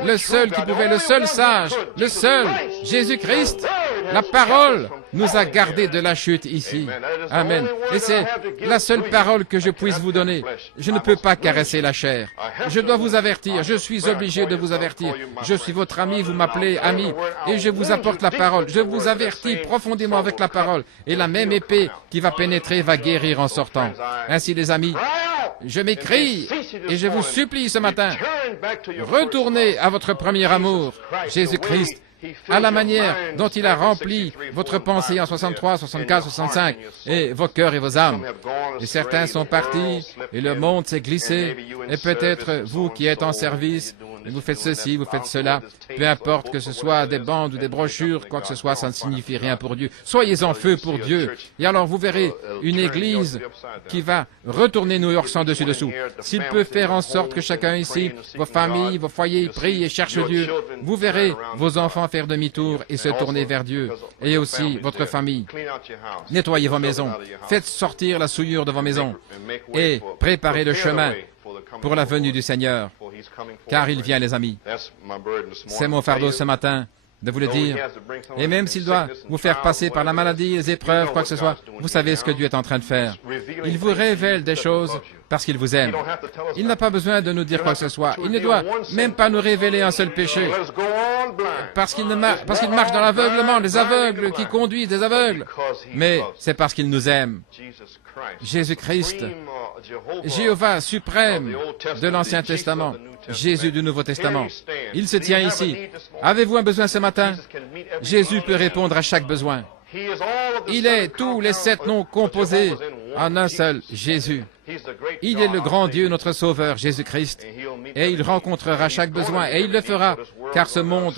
Le seul qui pouvait, le seul sage, le seul, Jésus-Christ, la parole, nous a gardés de la chute ici. Amen. Et c'est la seule parole que je puisse vous donner. Je ne peux pas caresser la chair. Je dois vous avertir. Je suis obligé de vous avertir. Je suis votre ami, vous m'appelez ami, et je vous apporte la parole. Je vous avertis profondément avec la parole. Et la même épée qui va pénétrer va guérir en sortant. Ainsi, les amis, je m'écris et je vous supplie ce matin, retournez à votre premier amour, Jésus-Christ, à la manière dont il a rempli votre pensée en 63, 64, 65, et vos cœurs et vos âmes. Et certains sont partis, et le monde s'est glissé, et peut-être vous qui êtes en service, vous faites ceci, vous faites cela, peu importe que ce soit des bandes ou des brochures, quoi que ce soit, ça ne signifie rien pour Dieu. Soyez en feu pour Dieu. Et alors vous verrez une église qui va retourner New York sans dessus-dessous. S'il peut faire en sorte que chacun ici, vos familles, vos foyers, prient et cherchent Dieu, vous verrez vos enfants faire demi-tour et se tourner vers Dieu. Et aussi votre famille. Nettoyez vos maisons. Faites sortir la souillure de vos maisons. Et préparez le chemin pour la venue du Seigneur, car il vient, les amis. C'est mon fardeau ce matin de vous le dire. Et même s'il doit vous faire passer par la maladie, les épreuves, quoi que ce soit, vous savez ce que Dieu est en train de faire. Il vous révèle des choses parce qu'il vous aime. Il n'a pas besoin de nous dire quoi que ce soit. Il ne doit même pas nous révéler un seul péché. Parce qu'il marche dans l'aveuglement, les aveugles qui conduisent des aveugles. Mais c'est parce qu'il nous aime. Jésus-Christ, Jéhovah suprême de l'Ancien Testament, Jésus du Nouveau Testament. Il se tient ici. Avez-vous un besoin ce matin? Jésus peut répondre à chaque besoin. Il est tous les 7 noms composés en un seul, Jésus. Il est le grand Dieu, notre Sauveur, Jésus-Christ, et il rencontrera chaque besoin, et il le fera, car ce monde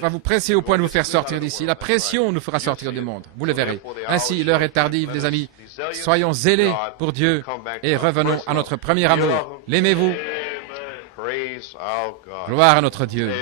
va vous presser au point de vous faire sortir d'ici. La pression nous fera sortir du monde, vous le verrez. Ainsi, l'heure est tardive, les amis. Soyons zélés pour Dieu, et revenons à notre premier amour. L'aimez-vous? Gloire à notre Dieu.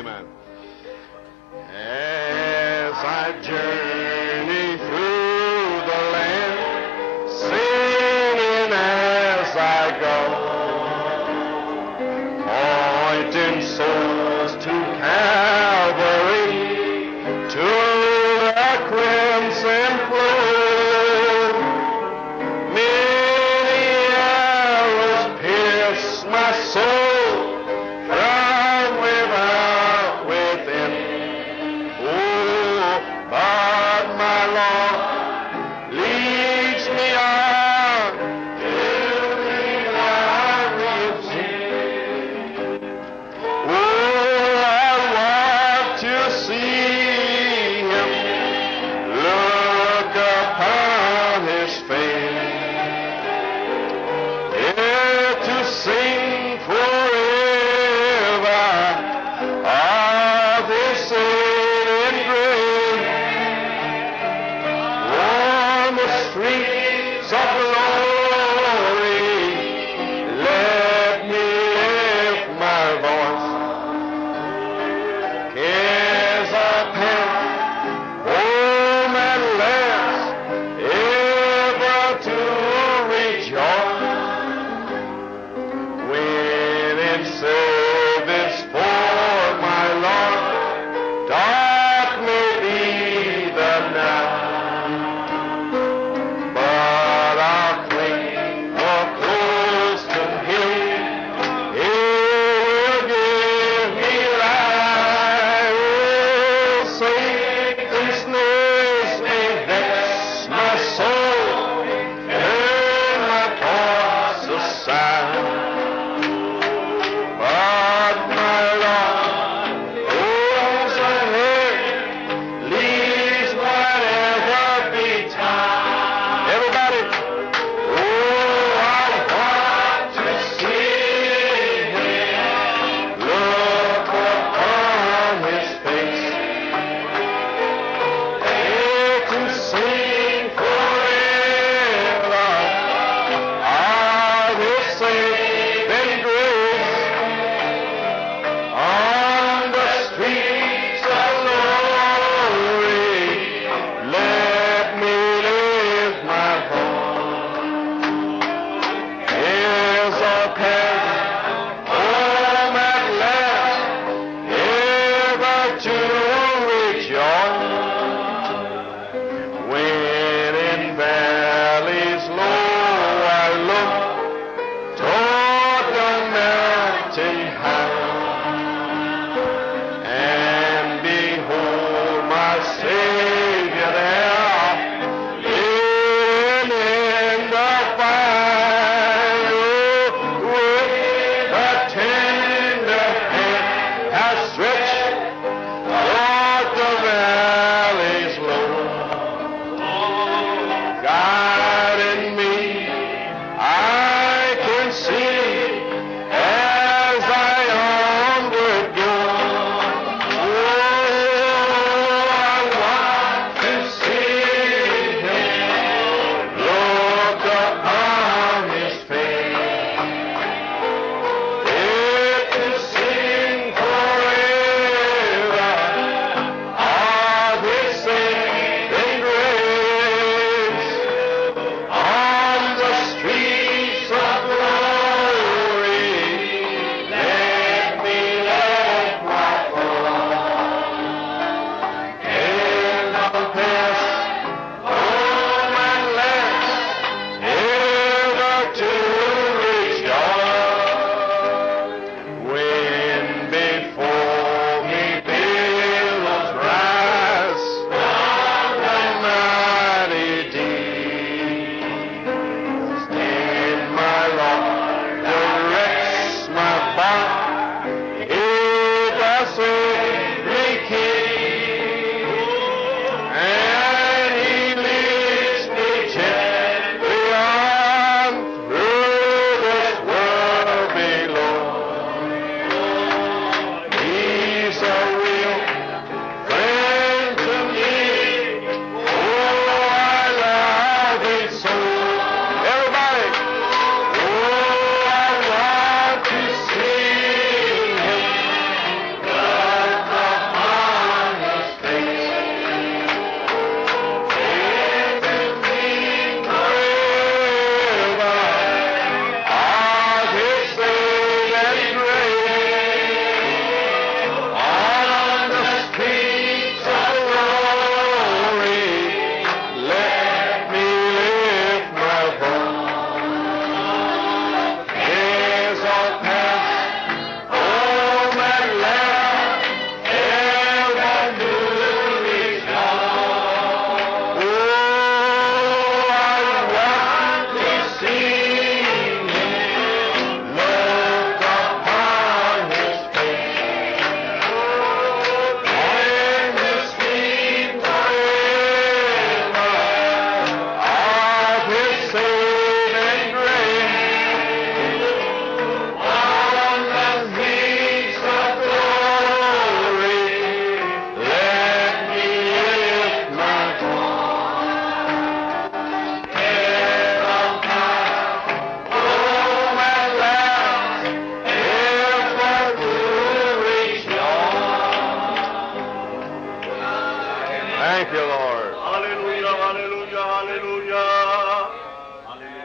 Thank you, Lord. Hallelujah, hallelujah, hallelujah.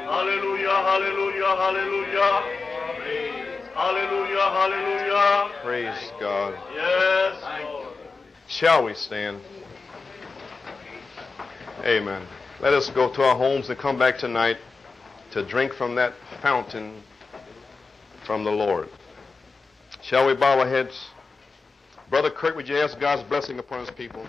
Hallelujah, hallelujah, hallelujah. Hallelujah, hallelujah. Praise God. Yes, Lord. Shall we stand? Amen. Let us go to our homes and come back tonight to drink from that fountain from the Lord. Shall we bow our heads? Brother Kirk, would you ask God's blessing upon his people?